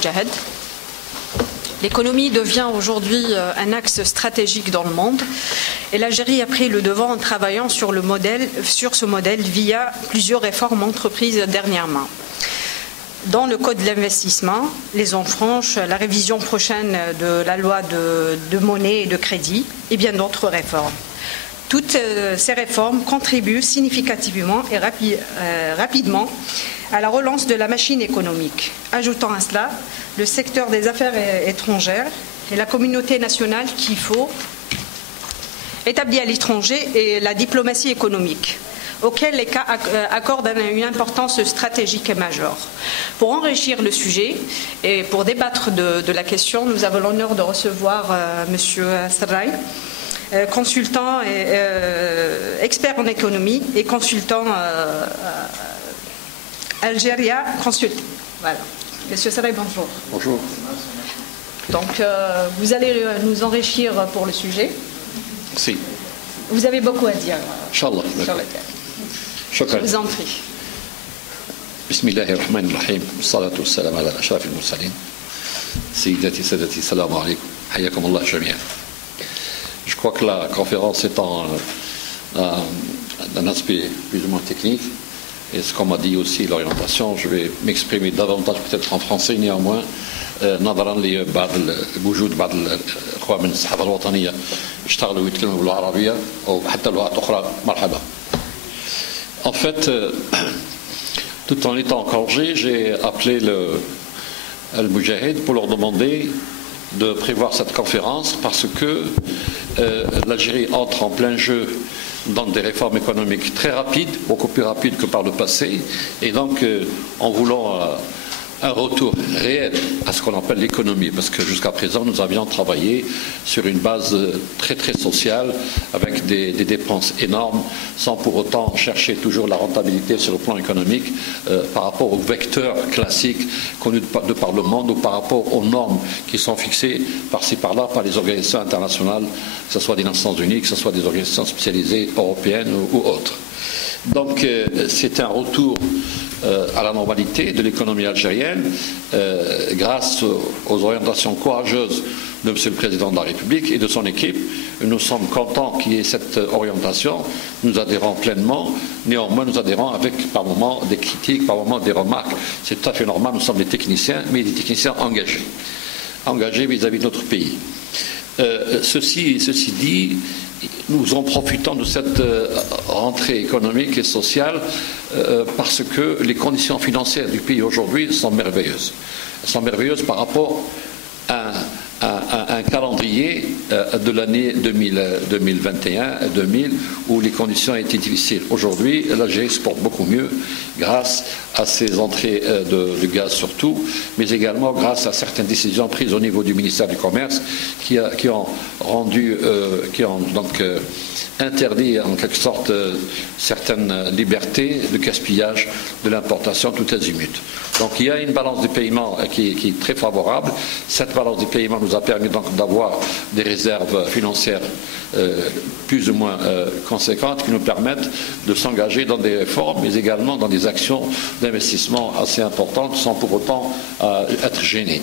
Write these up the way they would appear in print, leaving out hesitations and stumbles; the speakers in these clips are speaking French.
Moudjahid. L'économie devient aujourd'hui un axe stratégique dans le monde et l'Algérie a pris le devant en travaillant sur ce modèle via plusieurs réformes entreprises dernièrement. Dans le Code de l'investissement, les zones franches, la révision prochaine de la loi de monnaie et de crédit et bien d'autres réformes. Toutes ces réformes contribuent significativement et rapidement à la relance de la machine économique. Ajoutant à cela le secteur des affaires étrangères et la communauté nationale qu'il faut établir à l'étranger et la diplomatie économique, auxquels les cas accordent une importance stratégique et majeure. Pour enrichir le sujet et pour débattre de la question, nous avons l'honneur de recevoir M. Serraï, consultant et expert en économie et consultant Algéria Consulting. Voilà. Monsieur Serraï, bonjour. Bonjour. Donc, vous allez nous enrichir pour le sujet. Si. Vous avez beaucoup à dire. Inch'Allah. Sur le thème. شكرا. Je vous en prie. بسم الله الرحمن الرحيم والصلاة والسلام على أشرف المرسلين سيداتي سادتي السلام عليكم حياكم الله جميعا. Je crois que la conférence étant d'un aspect plus ou moins technique, et ce qu'on m'a dit aussi, l'orientation, je vais m'exprimer davantage peut-être en français néanmoins, نظرا لبعض وجود بعض الإخوة من الصحافة الوطنية يشتغلوا ويتكلموا باللغة العربية أو حتى لغات أخرى مرحبا. En fait, tout en étant en congé, j'ai appelé le Al-Moudjahid pour leur demander de prévoir cette conférence parce que l'Algérie entre en plein jeu dans des réformes économiques très rapides, beaucoup plus rapides que par le passé, et donc en voulant un retour réel à ce qu'on appelle l'économie, parce que jusqu'à présent nous avions travaillé sur une base très très sociale avec des dépenses énormes sans pour autant chercher toujours la rentabilité sur le plan économique par rapport aux vecteurs classiques connus de par le monde ou par rapport aux normes qui sont fixées par-ci par-là par les organisations internationales, que ce soit des Nations Unies, que ce soit des organisations spécialisées européennes ou autres. Donc c'est un retour à la normalité de l'économie algérienne grâce aux orientations courageuses de M. le Président de la République et de son équipe. Nous sommes contents qu'il y ait cette orientation. Nous adhérons pleinement. Néanmoins, nous adhérons avec par moments des critiques, par moments des remarques. C'est tout à fait normal. Nous sommes des techniciens, mais des techniciens engagés vis-à-vis de notre pays. Ceci dit, nous en profitons de cette rentrée économique et sociale parce que les conditions financières du pays aujourd'hui sont merveilleuses. Elles sont merveilleuses par rapport à un calendrier de l'année 2021-2000 où les conditions étaient difficiles. Aujourd'hui, l'Algérie se porte beaucoup mieux grâce à ces entrées de gaz surtout, mais également grâce à certaines décisions prises au niveau du ministère du Commerce qui ont interdit en quelque sorte certaines libertés de gaspillage de l'importation tout azimut. Donc il y a une balance des paiements qui est très favorable. Cette balance des paiements nous a permis donc d'avoir des réserves financières plus ou moins conséquentes qui nous permettent de s'engager dans des réformes mais également dans des actions d'investissement assez importantes sans pour autant être gênés.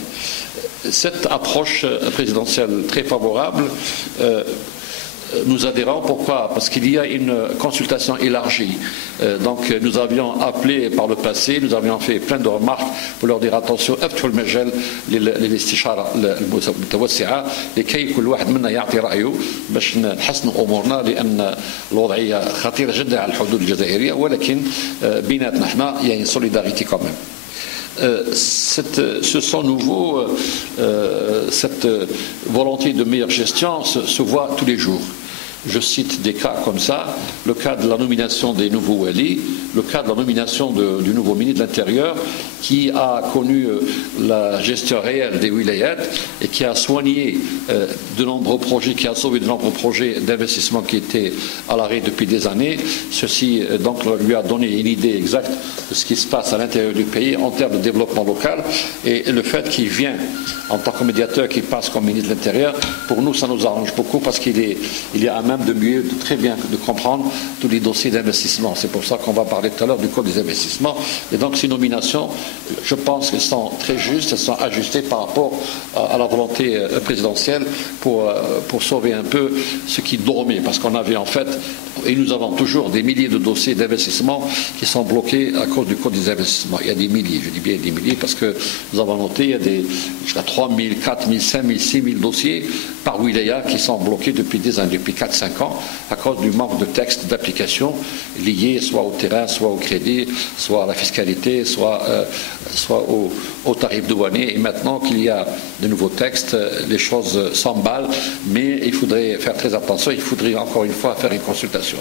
Cette approche présidentielle très favorable nous adhérons. Pourquoi? Parce qu'il y a une consultation élargie. Donc nous avions appelé par le passé, nous avions fait plein de remarques pour leur dire attention, افتحوا المجال للاستشارة المتوسعة لكي كل واحد منا يعطي رأيه باش نحسن أمورنا لأن الوضعية خطيرة جدا على الحدود الجزائرية ولكن بيناتنا احنا يعني solidarité quand même. Ce sont nouveau, cette volonté de meilleure gestion se voit tous les jours. Je cite des cas comme ça, le cas de la nomination des nouveaux wali, le cas de la nomination du nouveau ministre de l'Intérieur qui a connu la gestion réelle des wilayats et qui a soigné de nombreux projets, qui a sauvé de nombreux projets d'investissement qui étaient à l'arrêt depuis des années. Ceci donc lui a donné une idée exacte de ce qui se passe à l'intérieur du pays en termes de développement local, et le fait qu'il vient en tant que médiateur, qu'il passe comme ministre de l'Intérieur, pour nous ça nous arrange beaucoup parce qu'il est à même de mieux, de très bien de comprendre tous les dossiers d'investissement. C'est pour ça qu'on va parler tout à l'heure du code des investissements. Et donc ces nominations je pense qu'elles sont très justes, elles sont ajustées par rapport à la volonté présidentielle pour sauver un peu ce qui dormait. Parce qu'on avait en fait, et nous avons toujours des milliers de dossiers d'investissement qui sont bloqués à cause du code des investissements. Il y a des milliers, je dis bien des milliers, parce que nous avons noté, il y a jusqu'à 3 000, 4 000, 5 000, 6 000 dossiers par wilaya qui sont bloqués depuis des années, depuis 4-5 ans, à cause du manque de textes d'application liés soit au terrain, soit au crédit, soit à la fiscalité, soit au tarif douanier. Et maintenant qu'il y a de nouveaux textes, les choses s'emballent, mais il faudrait faire très attention, il faudrait encore une fois faire une consultation.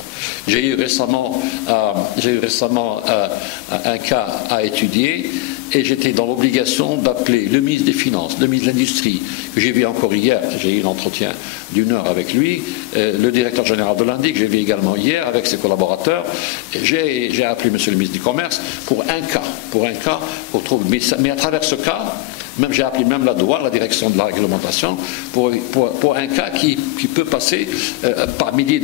J'ai eu récemment un cas à étudier et j'étais dans l'obligation d'appeler le ministre des Finances, le ministre de l'Industrie, que j'ai vu encore hier, j'ai eu un entretien d'une heure avec lui, le directeur général de l'Indi, que j'ai vu également hier avec ses collaborateurs. J'ai appelé monsieur le ministre du Commerce pour un cas, pour trouver, mais à travers ce cas, même j'ai appelé même la douane, la direction de la réglementation, pour un cas qui peut passer par milliers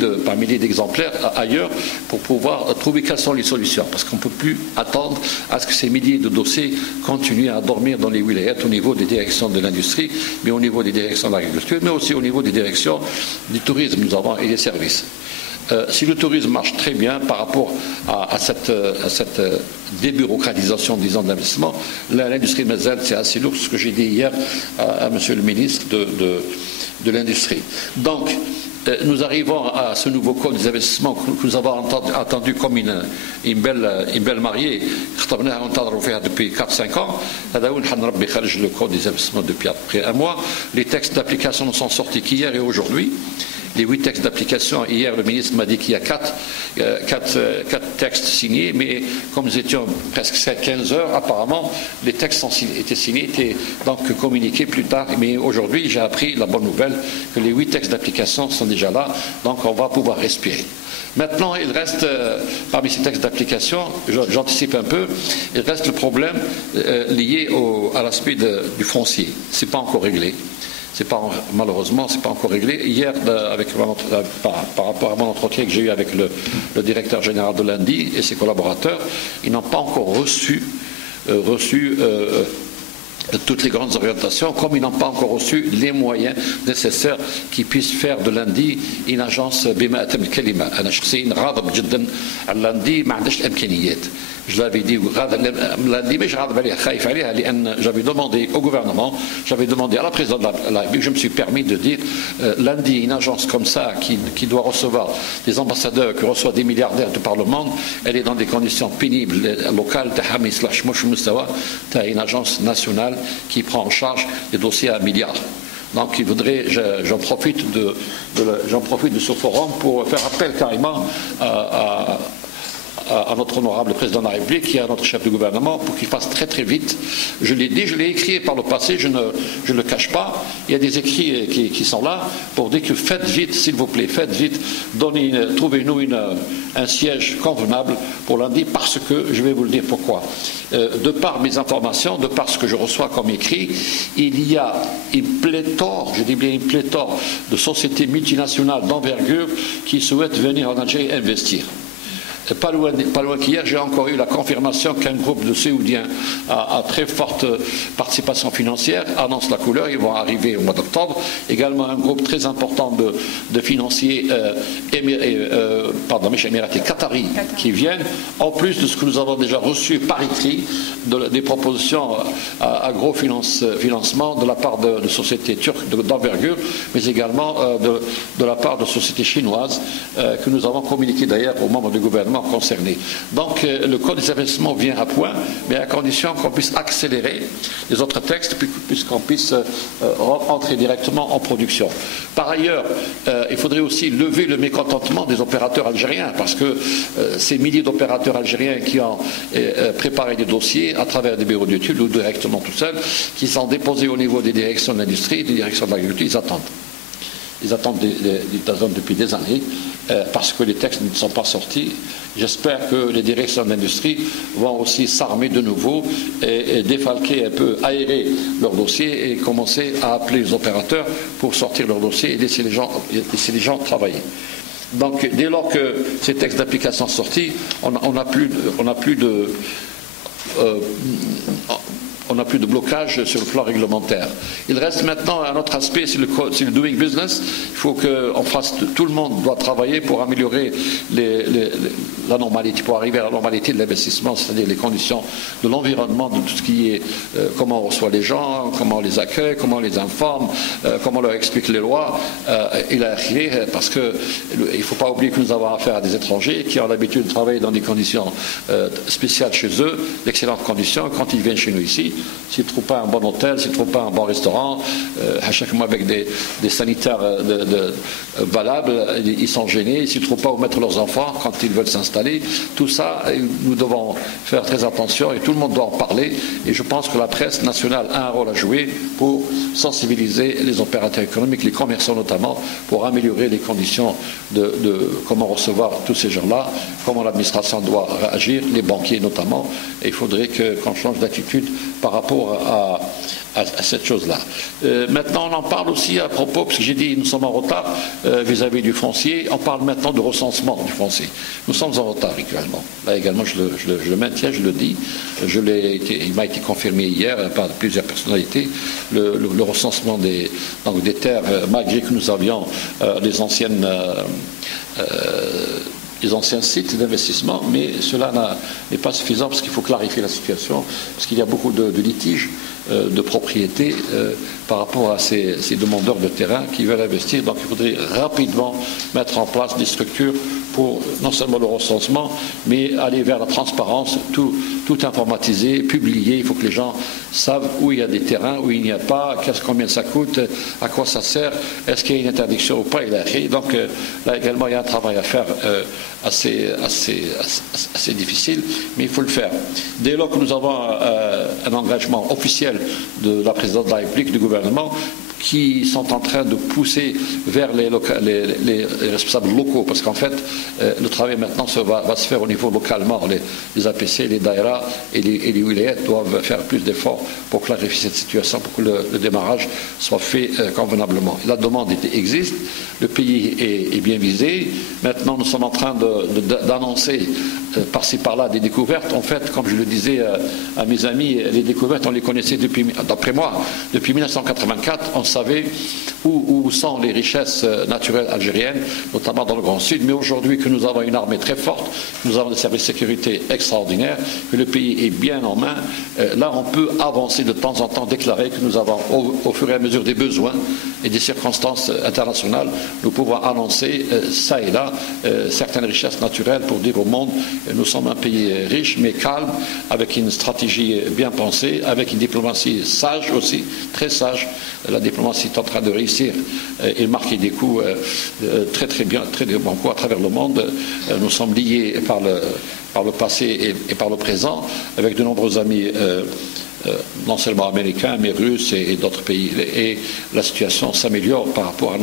d'exemplaires ailleurs pour pouvoir trouver quelles sont les solutions. Parce qu'on ne peut plus attendre à ce que ces milliers de dossiers continuent à dormir dans les wilayats au niveau des directions de l'industrie, mais au niveau des directions de l'agriculture, mais aussi au niveau des directions du tourisme et des services. Si le tourisme marche très bien par rapport à cette débureaucratisation, disons, d'investissement, l'industrie Mazel, c'est assez lourd, ce que j'ai dit hier à monsieur le ministre de l'Industrie. Donc, nous arrivons à ce nouveau code des investissements que nous avons attendu comme une belle mariée, depuis 4-5 ans. Le code des investissements depuis à peu près un mois. Les textes d'application ne sont sortis qu'hier et aujourd'hui. Les 8 textes d'application, hier le ministre m'a dit qu'il y a 4 textes signés, mais comme nous étions presque 15 heures, apparemment les textes étaient signés, étaient donc communiqués plus tard. Mais aujourd'hui j'ai appris la bonne nouvelle que les 8 textes d'application sont déjà là, donc on va pouvoir respirer. Maintenant, il reste, parmi ces textes d'application, j'anticipe un peu, il reste le problème lié à l'aspect du foncier. Ce n'est pas encore réglé. Malheureusement, ce n'est pas encore réglé. Hier, par rapport à mon entretien que j'ai eu avec le directeur général de l'Indi et ses collaborateurs, ils n'ont pas encore reçu toutes les grandes orientations, comme ils n'ont pas encore reçu les moyens nécessaires qui puissent faire de l'Indi une agence بما أتم الكلمة. أنا شخصيا غاضب جدا على الأندي ما عندهاش الإمكانيات. Je l'avais dit, l'Indi, mais je عليها لأن j'avais demandé au gouvernement, j'avais demandé à la présidente de la République, je me suis permis de dire l'Indi, une agence comme ça qui doit recevoir des ambassadeurs, qui reçoit des milliardaires de par le monde, elle est dans des conditions pénibles locales, une agence nationale qui prend en charge des dossiers à milliards. Donc il voudrait, j'en profite de ce forum pour faire appel carrément à notre honorable président de la République et à notre chef de gouvernement pour qu'il fasse très très vite. Je l'ai dit, je l'ai écrit par le passé, je ne le cache pas. Il y a des écrits qui sont là pour dire que faites vite, s'il vous plaît, faites vite, trouvez-nous un siège convenable pour lundi, parce que, je vais vous le dire pourquoi. De par mes informations, de par ce que je reçois comme écrit, il y a une pléthore, je dis bien une pléthore, de sociétés multinationales d'envergure qui souhaitent venir en Algérie investir. Pas loin qu'hier, j'ai encore eu la confirmation qu'un groupe de Saoudiens à très forte participation financière annonce la couleur. Ils vont arriver au mois d'octobre. Également un groupe très important de financiers émiratis, qataris qui viennent, en plus de ce que nous avons déjà reçu par écrit, des propositions à gros financement de la part de sociétés turques d'envergure, mais également de la part de sociétés chinoises que nous avons communiquées d'ailleurs aux membres du gouvernement concernés. Donc le code des investissements vient à point, mais à condition qu'on puisse accélérer les autres textes puisqu'on puisse entrer directement en production. Par ailleurs, il faudrait aussi lever le mécontentement des opérateurs algériens, parce que ces milliers d'opérateurs algériens qui ont préparé des dossiers à travers des bureaux d'études ou directement tout seuls, qui sont déposés au niveau des directions de l'industrie, des directions de l'agriculture, ils attendent. Ils attendent depuis des années parce que les textes ne sont pas sortis. J'espère que les directions de l'industrie vont aussi s'armer de nouveau et défalquer un peu, aérer leurs dossiers et commencer à appeler les opérateurs pour sortir leurs dossiers et laisser les gens travailler. Donc dès lors que ces textes d'application sont sortis, on n'a plus de on n'a plus de blocage sur le plan réglementaire. Il reste maintenant un autre aspect, c'est le doing business. Il faut qu'on fasse, tout le monde doit travailler pour améliorer la normalité, pour arriver à la normalité de l'investissement, c'est-à-dire les conditions de l'environnement, de tout ce qui est comment on reçoit les gens, comment on les accueille, comment on les informe, comment on leur explique les lois. Parce qu'il ne faut pas oublier que nous avons affaire à des étrangers qui ont l'habitude de travailler dans des conditions spéciales chez eux, d'excellentes conditions. Quand ils viennent chez nous ici, s'ils ne trouvent pas un bon hôtel, s'ils ne trouvent pas un bon restaurant, à chaque mois avec des sanitaires valables, ils sont gênés. S'ils ne trouvent pas où mettre leurs enfants quand ils veulent s'installer, tout ça, nous devons faire très attention et tout le monde doit en parler. Et je pense que la presse nationale a un rôle à jouer pour sensibiliser les opérateurs économiques, les commerçants notamment, pour améliorer les conditions de comment recevoir tous ces gens-là, comment l'administration doit agir, les banquiers notamment. Et il faudrait qu'on change d'attitude par rapport à cette chose-là. Maintenant, on en parle aussi à propos, parce que j'ai dit nous sommes en retard vis-à-vis du foncier, on parle maintenant de recensement du foncier. Nous sommes en retard également. Là également, je le maintiens, je le dis. Il m'a été confirmé hier par plusieurs personnalités, le recensement des terres, malgré que nous avions les anciens sites d'investissement, mais cela n'est pas suffisant parce qu'il faut clarifier la situation, parce qu'il y a beaucoup de litiges de propriété par rapport à ces demandeurs de terrain qui veulent investir. Donc il faudrait rapidement mettre en place des structures pour non seulement le recensement, mais aller vers la transparence, tout informatiser, publier. Il faut que les gens savent où il y a des terrains, où il n'y a pas, combien ça coûte, à quoi ça sert, est-ce qu'il y a une interdiction ou pas. Donc là également, il y a un travail à faire assez difficile, mais il faut le faire. Dès lors que nous avons un engagement officiel de la présidente de la République, du gouvernement, qui sont en train de pousser vers les responsables locaux, parce qu'en fait, le travail maintenant va se faire au niveau localement. Les APC, les Daïra et les wilayats doivent faire plus d'efforts pour clarifier cette situation, pour que le démarrage soit fait convenablement. La demande existe, le pays est bien visé. Maintenant, nous sommes en train d'annoncer par-ci par-là des découvertes. En fait, comme je le disais à mes amis, les découvertes, on les connaissait d'après moi, depuis 1984, on savait où sont les richesses naturelles algériennes, notamment dans le Grand Sud. Mais aujourd'hui que nous avons une armée très forte, nous avons des services de sécurité extraordinaires, que le pays est bien en main, là on peut avancer de temps en temps, déclarer que nous avons, au fur et à mesure des besoins et des circonstances internationales, nous pouvons annoncer ça et là certaines richesses naturelles pour dire au monde, nous sommes un pays riche mais calme, avec une stratégie bien pensée, avec une diplomatie sage aussi, très sage. La diplomatie est en train de réussir et marquer des coups très très bien, très bons coups à travers le monde. Nous sommes liés par le passé et par le présent avec de nombreux amis non seulement américains mais russes et d'autres pays. Et la situation s'améliore par rapport à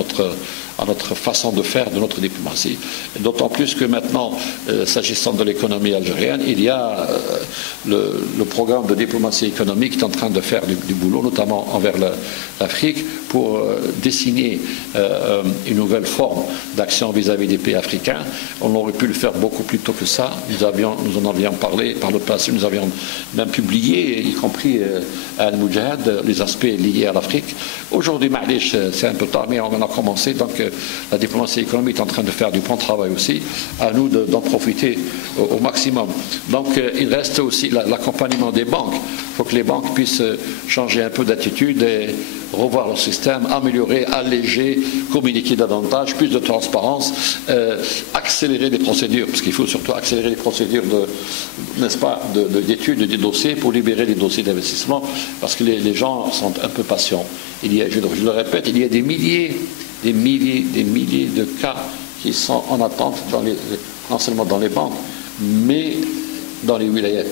notre façon de faire de notre diplomatie. D'autant plus que maintenant, s'agissant de l'économie algérienne, il y a le programme de diplomatie économique qui est en train de faire du boulot, notamment envers l'Afrique, pour dessiner une nouvelle forme d'action vis-à-vis des pays africains. On aurait pu le faire beaucoup plus tôt que ça. Nous en avions parlé par le passé, nous avions même publié, y compris à Al-Mujahid, les aspects liés à l'Afrique. Aujourd'hui, Ma'lish, c'est un peu tard, mais on a commencé, donc la diplomatie économique est en train de faire du bon travail aussi, à nous d'en profiter au maximum. Donc il reste aussi l'accompagnement des banques. Il faut que les banques puissent changer un peu d'attitude et revoir leur système, améliorer, alléger, communiquer davantage, plus de transparence, accélérer les procédures, parce qu'il faut surtout accélérer les procédures n'est-ce pas, d'études des dossiers pour libérer les dossiers d'investissement, parce que les gens sont un peu patients. Je le répète, il y a des milliers de cas qui sont en attente, non seulement dans les banques, mais dans les wilayats.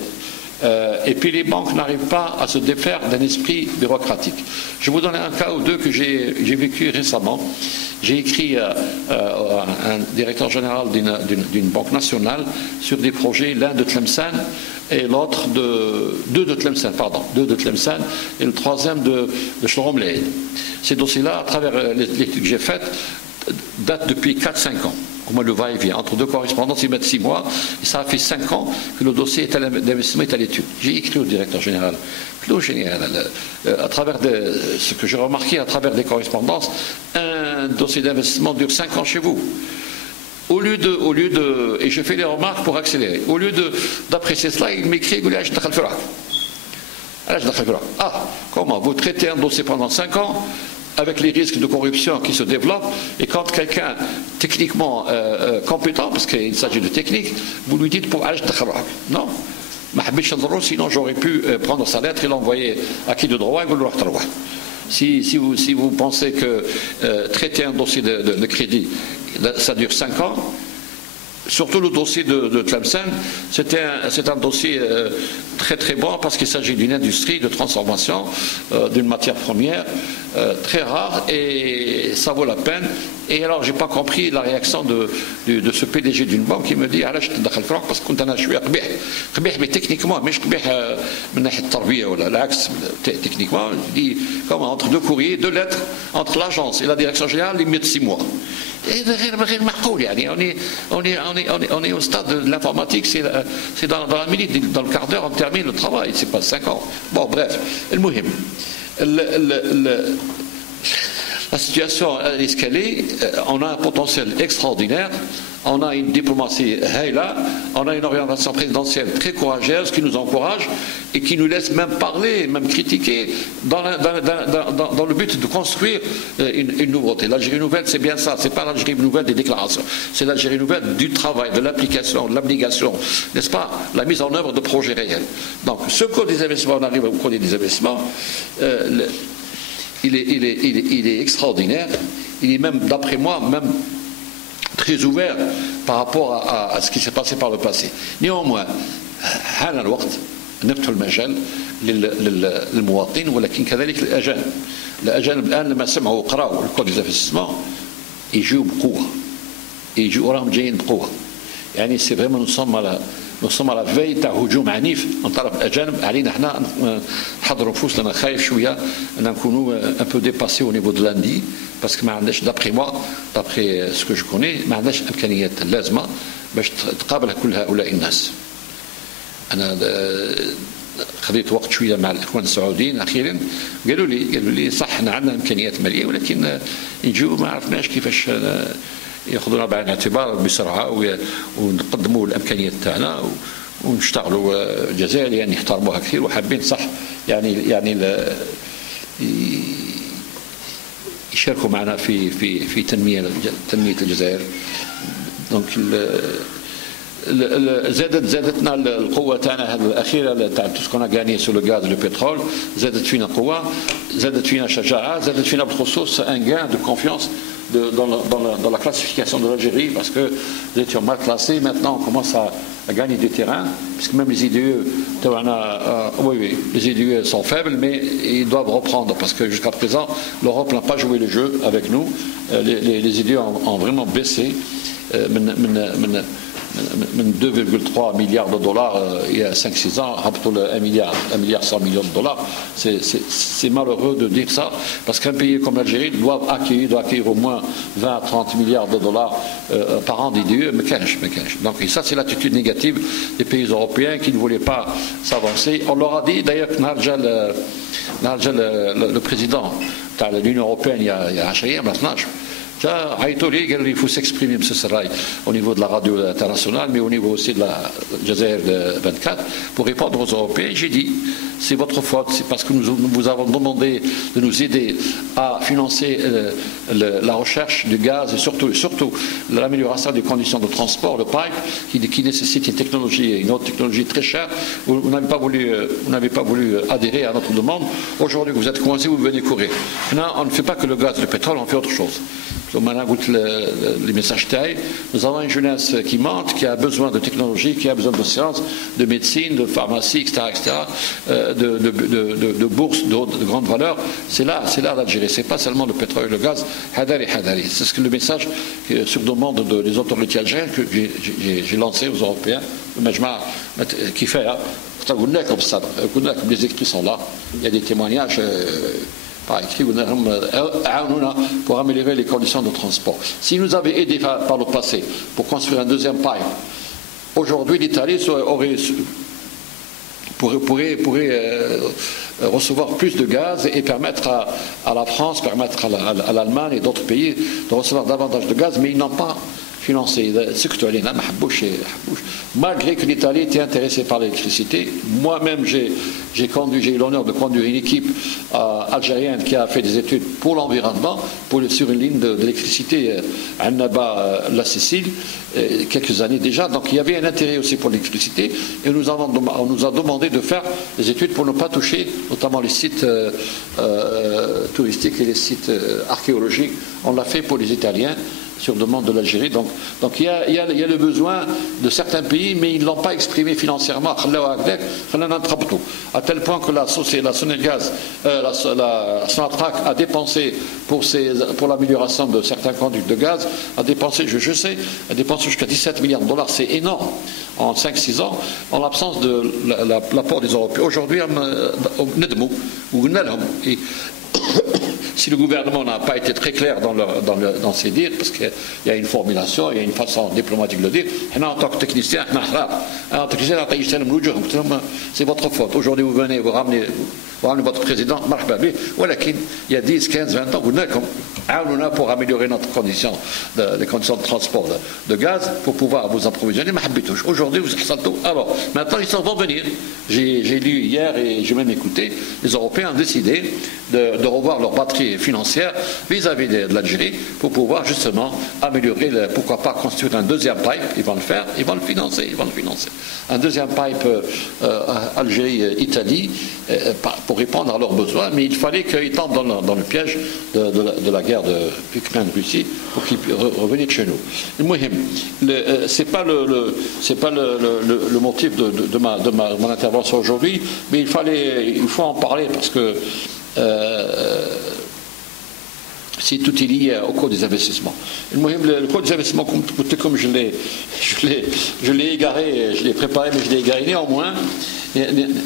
Et puis les banques n'arrivent pas à se défaire d'un esprit bureaucratique. Je vous donne un cas ou deux que j'ai vécu récemment. J'ai écrit à un directeur général d'une banque nationale sur des projets, l'un de Tlemcen et l'autre deux de Tlemcen et le troisième de Shlomleïd. Ces dossiers-là, à travers l'étude que j'ai faite, datent depuis 4-5 ans. Comment le va-et-vient. Entre deux correspondances, ils mettent 6 mois. Et ça a fait 5 ans que le dossier d'investissement est à l'étude. J'ai écrit au directeur général. À travers ce que j'ai remarqué à travers des correspondances, un dossier d'investissement dure 5 ans chez vous. Au lieu de, et je fais des remarques pour accélérer, au lieu d'apprécier cela, il m'écrit, ah, comment vous traitez un dossier pendant 5 ans avec les risques de corruption qui se développent, et quand quelqu'un techniquement compétent, parce qu'il s'agit de technique, vous lui dites pour non, sinon j'aurais pu prendre sa lettre et l'envoyer à qui de droit et vous le droit. Si vous pensez que traiter un dossier de crédit, ça dure 5 ans, surtout le dossier de Tlemcen, c'est un dossier très très bon parce qu'il s'agit d'une industrie de transformation d'une matière première très rare et ça vaut la peine. Et alors j'ai pas compris la réaction de ce PDG d'une banque qui me dit علاش تدخل في روحك parce que كنت انا شويه قبيح mais techniquement مش قبيح من ناحيه التربيه ولا العكس techniquement dit comme entre deux courriers, 2 lettres entre l'agence et la direction générale ils mettent 6 mois. Et غير معقول يعني on est au stade de l'informatique, c'est dans la minute, dans le quart d'heure on termine le travail, c'est pas 5 ans. Bon bref, المهم la situation est ce qu'elle est, on a un potentiel extraordinaire, on a une diplomatie haïla, on a une orientation présidentielle très courageuse qui nous encourage et qui nous laisse même parler, même critiquer dans le but de construire une nouveauté. L'Algérie nouvelle, c'est bien ça, c'est pas l'Algérie nouvelle des déclarations, c'est l'Algérie nouvelle du travail, de l'application, de l'abnégation, n'est-ce pas, la mise en œuvre de projets réels. Donc ce code des investissements, on arrive au code des investissements, il est extraordinaire, il est même, d'après moi, même très ouvert par rapport à ce qui s'est passé par le passé. Néanmoins, حان الوقت نفتح المجال للمواطنين ولكن كذلك للأجانب. الأجانب الآن لما سمعوا وقرأوا الكود دي انفستيسمون يجيوا بقوة، يجيوا راهم جايين بقوة. يعني سي فريمون nous sommes à la veille تاع هجوم عنيف من طرف الاجانب علينا احنا نحضروا نفوسنا. انا خايف شويه ان نكونوا un peu dépassés au niveau de lundi parce que ما عندناش d'après moi, d'après ce que je connais ما عندناش الامكانيات اللازمه باش تقابل كل هؤلاء الناس. انا خذيت وقت شويه مع الاخوان السعوديين اخيرا قالوا لي صح احنا عندنا امكانيات ماليه ولكن يجوا ما عرفناش كيفاش ياخذونا بعين الاعتبار بسرعه ونقدموا الامكانيات تاعنا ونشتغلوا الجزائر يعني يحترموها كثير وحابين صح يعني يشاركوا معنا في تنميه الجزائر. دونك زادتنا القوه تاعنا هذه الاخيره تاع تسكونا غاني سو لو غاز لو بترول، زادت فينا قوه، زادت فينا شجاعه، زادت فينا بالخصوص ان gain de confiance dans la classification de l'Algérie parce que nous étions mal classés. Maintenant on commence à gagner du terrain puisque même les IDE les IDE sont faibles mais ils doivent reprendre parce que jusqu'à présent l'Europe n'a pas joué le jeu avec nous. Les IDE ont vraiment baissé. من 2,3 milliards de dollars il y a 5-6 ans, 1 milliard 100 millions de dollars. C'est malheureux de dire ça, parce qu'un pays comme l'Algérie doit accueillir au moins 20 à 30 milliards de dollars par an d'IDE. Donc et ça c'est l'attitude négative des pays européens qui ne voulaient pas s'avancer. On leur a dit d'ailleurs que le président de l'Union européenne il y a 10 أيام maintenant, il faut s'exprimer au niveau de la radio internationale, mais au niveau aussi de la Jazair 24, pour répondre aux Européens. J'ai dit, c'est votre faute, c'est parce que nous vous avons demandé de nous aider à financer la recherche du gaz et surtout l'amélioration des conditions de transport, le pipe, qui nécessite une autre technologie très chère. Vous n'avez pas voulu adhérer à notre demande. Aujourd'hui, vous êtes coincé, vous venez courir. Maintenant, on ne fait pas que le gaz et le pétrole, on fait autre chose. Les messages taille. Nous avons une jeunesse qui monte, qui a besoin de technologie, qui a besoin de sciences, de médecine, de pharmacie, etc., de bourses de grande valeur. C'est là l'Algérie. C'est pas seulement le pétrole et le gaz. Hadari. C'est ce que le message sur demande des autorités algériennes que j'ai lancé aux Européens. Qui fait, les écrits sont là. Il y a des témoignages. par écrit, pour améliorer les conditions de transport. S'ils nous avaient aidés par le passé pour construire un deuxième pipe, aujourd'hui l'Italie pourrait recevoir plus de gaz et permettre à la France, permettre à l'Allemagne et d'autres pays de recevoir davantage de gaz, mais ils n'ont pas financé. Malgré que l'Italie était intéressée par l'électricité, moi-même j'ai eu l'honneur de conduire une équipe algérienne qui a fait des études pour l'environnement, sur une ligne d'électricité à Annaba, la Sicile, quelques années déjà. Donc il y avait un intérêt aussi pour l'électricité et on nous a demandé de faire des études pour ne pas toucher notamment les sites touristiques et les sites archéologiques. On l'a fait pour les Italiens sur demande de l'Algérie. Donc il y a le besoin de certains pays, mais ils ne l'ont pas exprimé financièrement. À tel point que la Sonelgaz, la Sonatrach a dépensé pour l'amélioration de certains conduits de gaz, a dépensé jusqu'à 17 milliards de dollars. C'est énorme en 5-6 ans, en l'absence de l'apport des Européens. Aujourd'hui, si le gouvernement n'a pas été très clair dans ses dires, parce qu'il y a une formulation, il y a une façon diplomatique de le dire, en tant que technicien, c'est votre faute. Aujourd'hui, vous venez, vous ramenez votre président, il y a 10, 15, 20 ans, vous venez pour améliorer notre les conditions de transport de gaz, pour pouvoir vous approvisionner. Aujourd'hui, vous êtes alors, maintenant, ils s'en vont venir. J'ai lu hier et j'ai même écouté, les Européens ont décidé de revoir leur batterie financière vis-à-vis de l'Algérie pour pouvoir justement améliorer, pourquoi pas construire un deuxième pipe. Ils vont le faire, ils vont le financer. Un deuxième pipe Algérie-Italie pour répondre à leurs besoins, mais il fallait qu'ils tombent dans le piège de la guerre de Ukraine-Russie pour qu'ils reviennent chez nous. C'est pas le motif de mon intervention aujourd'hui, mais il faut en parler parce que c'est tout est lié au coût des investissements. Le coût des investissements, comme je l'ai égaré, je l'ai préparé, mais je l'ai égaré.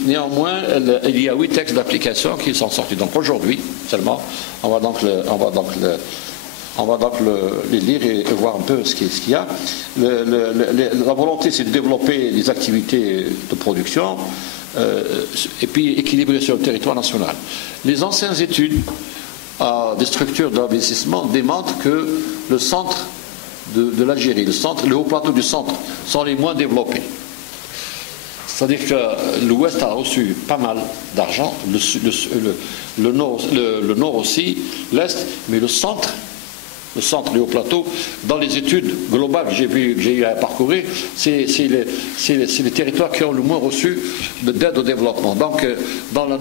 Néanmoins, il y a 8 textes d'application qui sont sortis. Donc aujourd'hui, seulement, on va donc les lire et voir un peu ce qu'il y a. La volonté, c'est de développer des activités de production et puis équilibrer sur le territoire national. Les anciennes études des structures d'investissement démontrent que le centre de l'Algérie, le haut plateau du centre sont les moins développés. C'est-à-dire que l'Ouest a reçu pas mal d'argent, le Nord aussi, l'Est, mais le centre, le haut plateau, dans les études globales que j'ai eu à parcourir, c'est les territoires qui ont le moins reçu d'aide au développement. Donc, dans les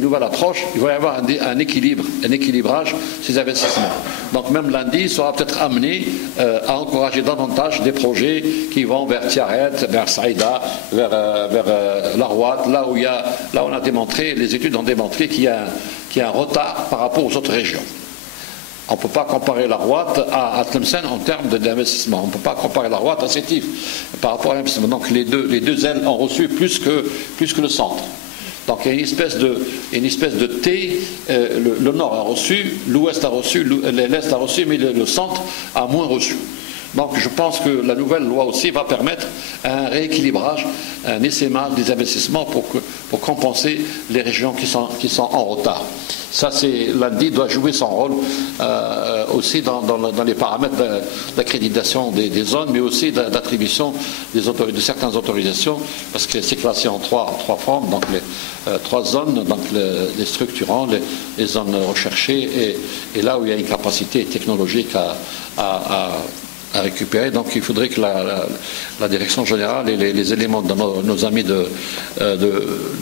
nouvelles approches, il va y avoir un équilibrage ces investissements. Donc, même lundi, il sera peut-être amené à encourager davantage des projets qui vont vers Tiaret, vers Saïda, vers Larouat, là où on a démontré, les études ont démontré qu'il y a un retard par rapport aux autres régions. On ne peut pas comparer la Rouat à Tlemcen en termes d'investissement. On ne peut pas comparer la Rouat à Sétif par rapport à l'investissement. Donc les deux ailes ont reçu plus que le centre. Donc il y a une espèce de T. Le Nord a reçu, l'Ouest a reçu, l'Est a reçu, mais le centre a moins reçu. Donc je pense que la nouvelle loi aussi va permettre un rééquilibrage, un essaimage des investissements pour compenser les régions qui sont en retard. Ça, l'ANDI doit jouer son rôle aussi dans les paramètres d'accréditation des zones, mais aussi d'attribution de certaines autorisations, parce que c'est classé en trois formes, donc les 3 zones, donc les structurants, les zones recherchées, et là où il y a une capacité technologique à récupérer. Donc il faudrait que la direction générale et les éléments de nos amis de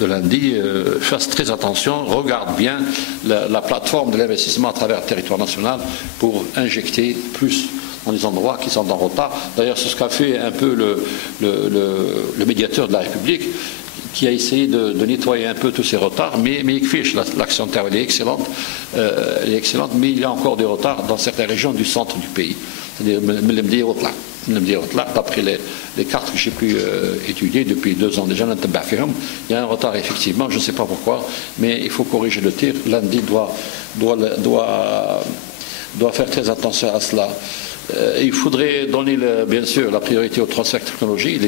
l'ANDI fassent très attention, regardent bien la plateforme de l'investissement à travers le territoire national pour injecter plus dans les endroits qui sont en retard. D'ailleurs, c'est ce qu'a fait un peu le médiateur de la République, qui a essayé de nettoyer un peu tous ces retards, mais l'action terre est excellente, mais il y a encore des retards dans certaines régions du centre du pays. C'est-à-dire, d'après les cartes que j'ai pu étudier depuis 2 ans déjà, il y a un retard effectivement, je ne sais pas pourquoi, mais il faut corriger le tir. Lundi doit faire très attention à cela. Il faudrait donner bien sûr la priorité au transfert de technologie.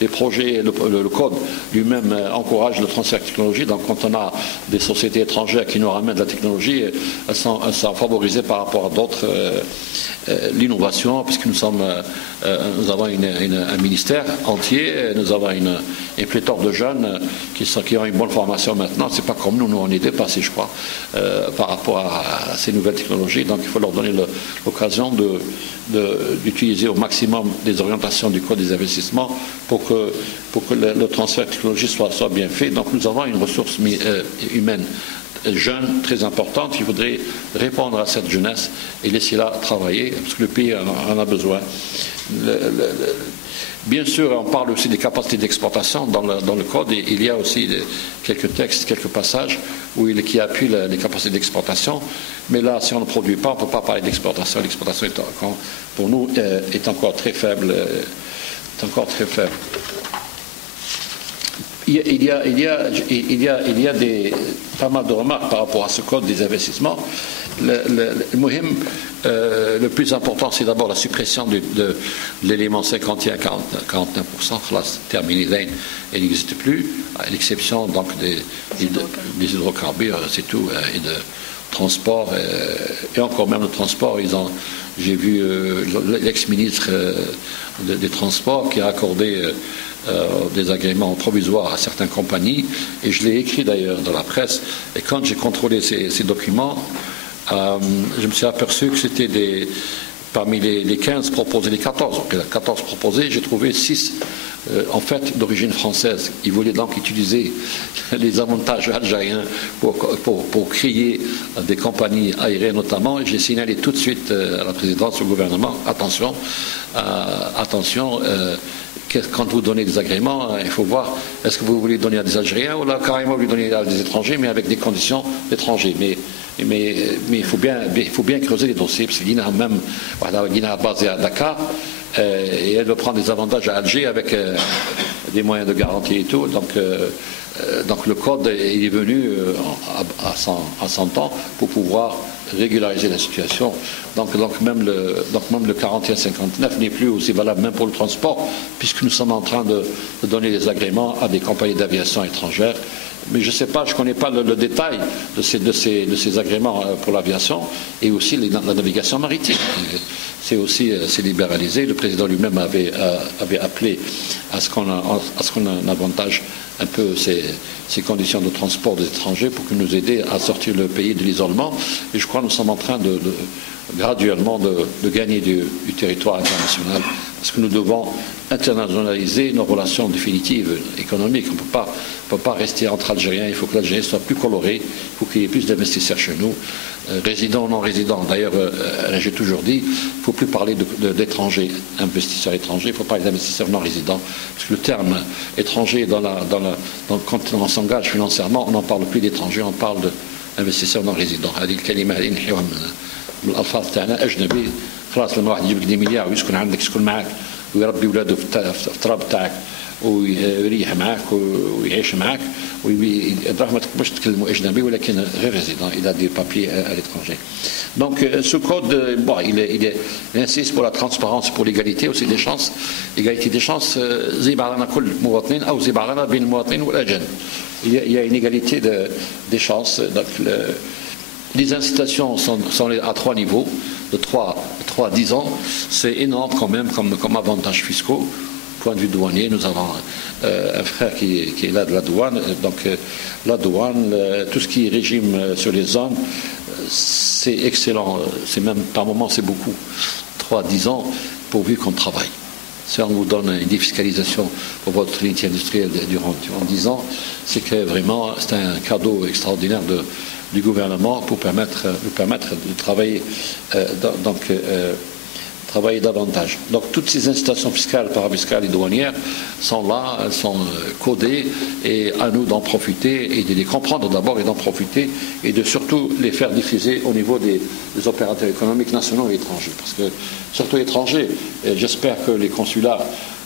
Les projets, le code lui-même encourage le transfert de technologie. Donc quand on a des sociétés étrangères qui nous ramènent de la technologie, elles sont favorisées par rapport à d'autres. L'innovation, puisque nous avons un ministère entier, nous avons une pléthore de jeunes qui ont une bonne formation maintenant. C'est pas comme nous on est dépassés, je crois, par rapport à ces nouvelles technologies. Donc il faut leur donner l'occasion d'utiliser au maximum des orientations du Code des investissements pour que le transfert de technologie soit bien fait. Donc nous avons une ressource humaine jeune, très importante. Il faudrait répondre à cette jeunesse et laisser-la travailler, parce que le pays en a besoin. Bien sûr, on parle aussi des capacités d'exportation dans le Code, et il y a aussi quelques textes, quelques passages qui appuient les capacités d'exportation. Mais là, si on ne produit pas, on ne peut pas parler d'exportation. L'exportation, pour nous, est encore très faible. Il y a pas mal de remarques par rapport à ce code des investissements. Le plus important, c'est d'abord la suppression de l'élément 51 à 49%. Terminé, il n'existe plus, à l'exception donc des hydrocarbures, c'est tout, et de transport, et encore même le transport. J'ai vu l'ex-ministre des Transports qui a accordé des agréments provisoires à certaines compagnies, et je l'ai écrit d'ailleurs dans la presse. Et quand j'ai contrôlé ces documents, je me suis aperçu que c'était parmi les 15 proposés, les 14 proposés, j'ai trouvé 6 en fait d'origine française. Ils voulaient donc utiliser les avantages algériens pour créer des compagnies aériennes notamment. Et j'ai signalé tout de suite à la présidence, au gouvernement, attention, quand vous donnez des agréments, il faut voir, est-ce que vous voulez donner à des Algériens ou là carrément vous donner à des étrangers, mais avec des conditions d'étrangers. Mais il faut bien creuser les dossiers, parce que l'INA même, l'INA basée à Dakar, et elle veut prendre des avantages à Alger avec des moyens de garantie et tout. Donc le code est venu à 100 ans pour pouvoir régulariser la situation. Donc même le 41-59 n'est plus aussi valable même pour le transport, puisque nous sommes en train de donner des agréments à des compagnies d'aviation étrangères. Mais je ne sais pas, je ne connais pas le détail de ces agréments pour l'aviation, et aussi la navigation maritime. C'est libéralisé. Le président lui-même avait appelé à ce qu'on avantage un peu ces conditions de transport des étrangers pour nous aider à sortir le pays de l'isolement. Et je crois que nous sommes en train graduellement de gagner du territoire international, parce que nous devons internationaliser nos relations définitives économiques. On ne peut pas rester entre Algériens. Il faut que l'Algérie soit plus colorée, il faut qu'il y ait plus d'investisseurs chez nous, résidents ou non résidents. D'ailleurs, j'ai toujours dit, il ne faut plus parler d'étrangers, investisseurs étrangers, il faut parler d'investisseurs non résidents, parce que le terme étranger, quand on s'engage financièrement, on n'en parle plus d'étrangers, on parle d'investisseurs non résidents. الألفاظ تاعنا أجنبي خلاص لما واحد يجيب لك 2 مليار ويسكن عندك يسكن معك ويربي ولاده في التراب تاعك ويريح معك ويعيش معك الدراهم ما تقدرش تكلموا أجنبي ولكن غير ريزيدون il a des papiers à l'étranger. Donc ce code, il insiste pour la transparence, pour l'égalité aussi des chances, égalité des chances زي بعضنا كل مواطنين أو زي بعضنا بين المواطنين والأجانب. Il y a une égalité des chances. Donc les incitations sont à 3 niveaux, de 3 à 10 ans. C'est énorme quand même comme avantages fiscaux. Point de vue douanier, nous avons un frère qui est là de la douane. Donc la douane, tout ce qui est régime sur les zones, c'est excellent. C'est même par moment c'est beaucoup. 3 à 10 ans pourvu qu'on travaille. Si on vous donne une défiscalisation pour votre unité industrielle durant 10 ans, c'est que vraiment c'est un cadeau extraordinaire du gouvernement pour nous permettre de travailler travailler davantage. Donc toutes ces incitations fiscales, parafiscales et douanières sont là, elles sont codées, et à nous d'en profiter et de les comprendre d'abord et d'en profiter et de surtout les faire diffuser au niveau des opérateurs économiques nationaux et étrangers. Parce que, surtout étrangers, j'espère que les consulats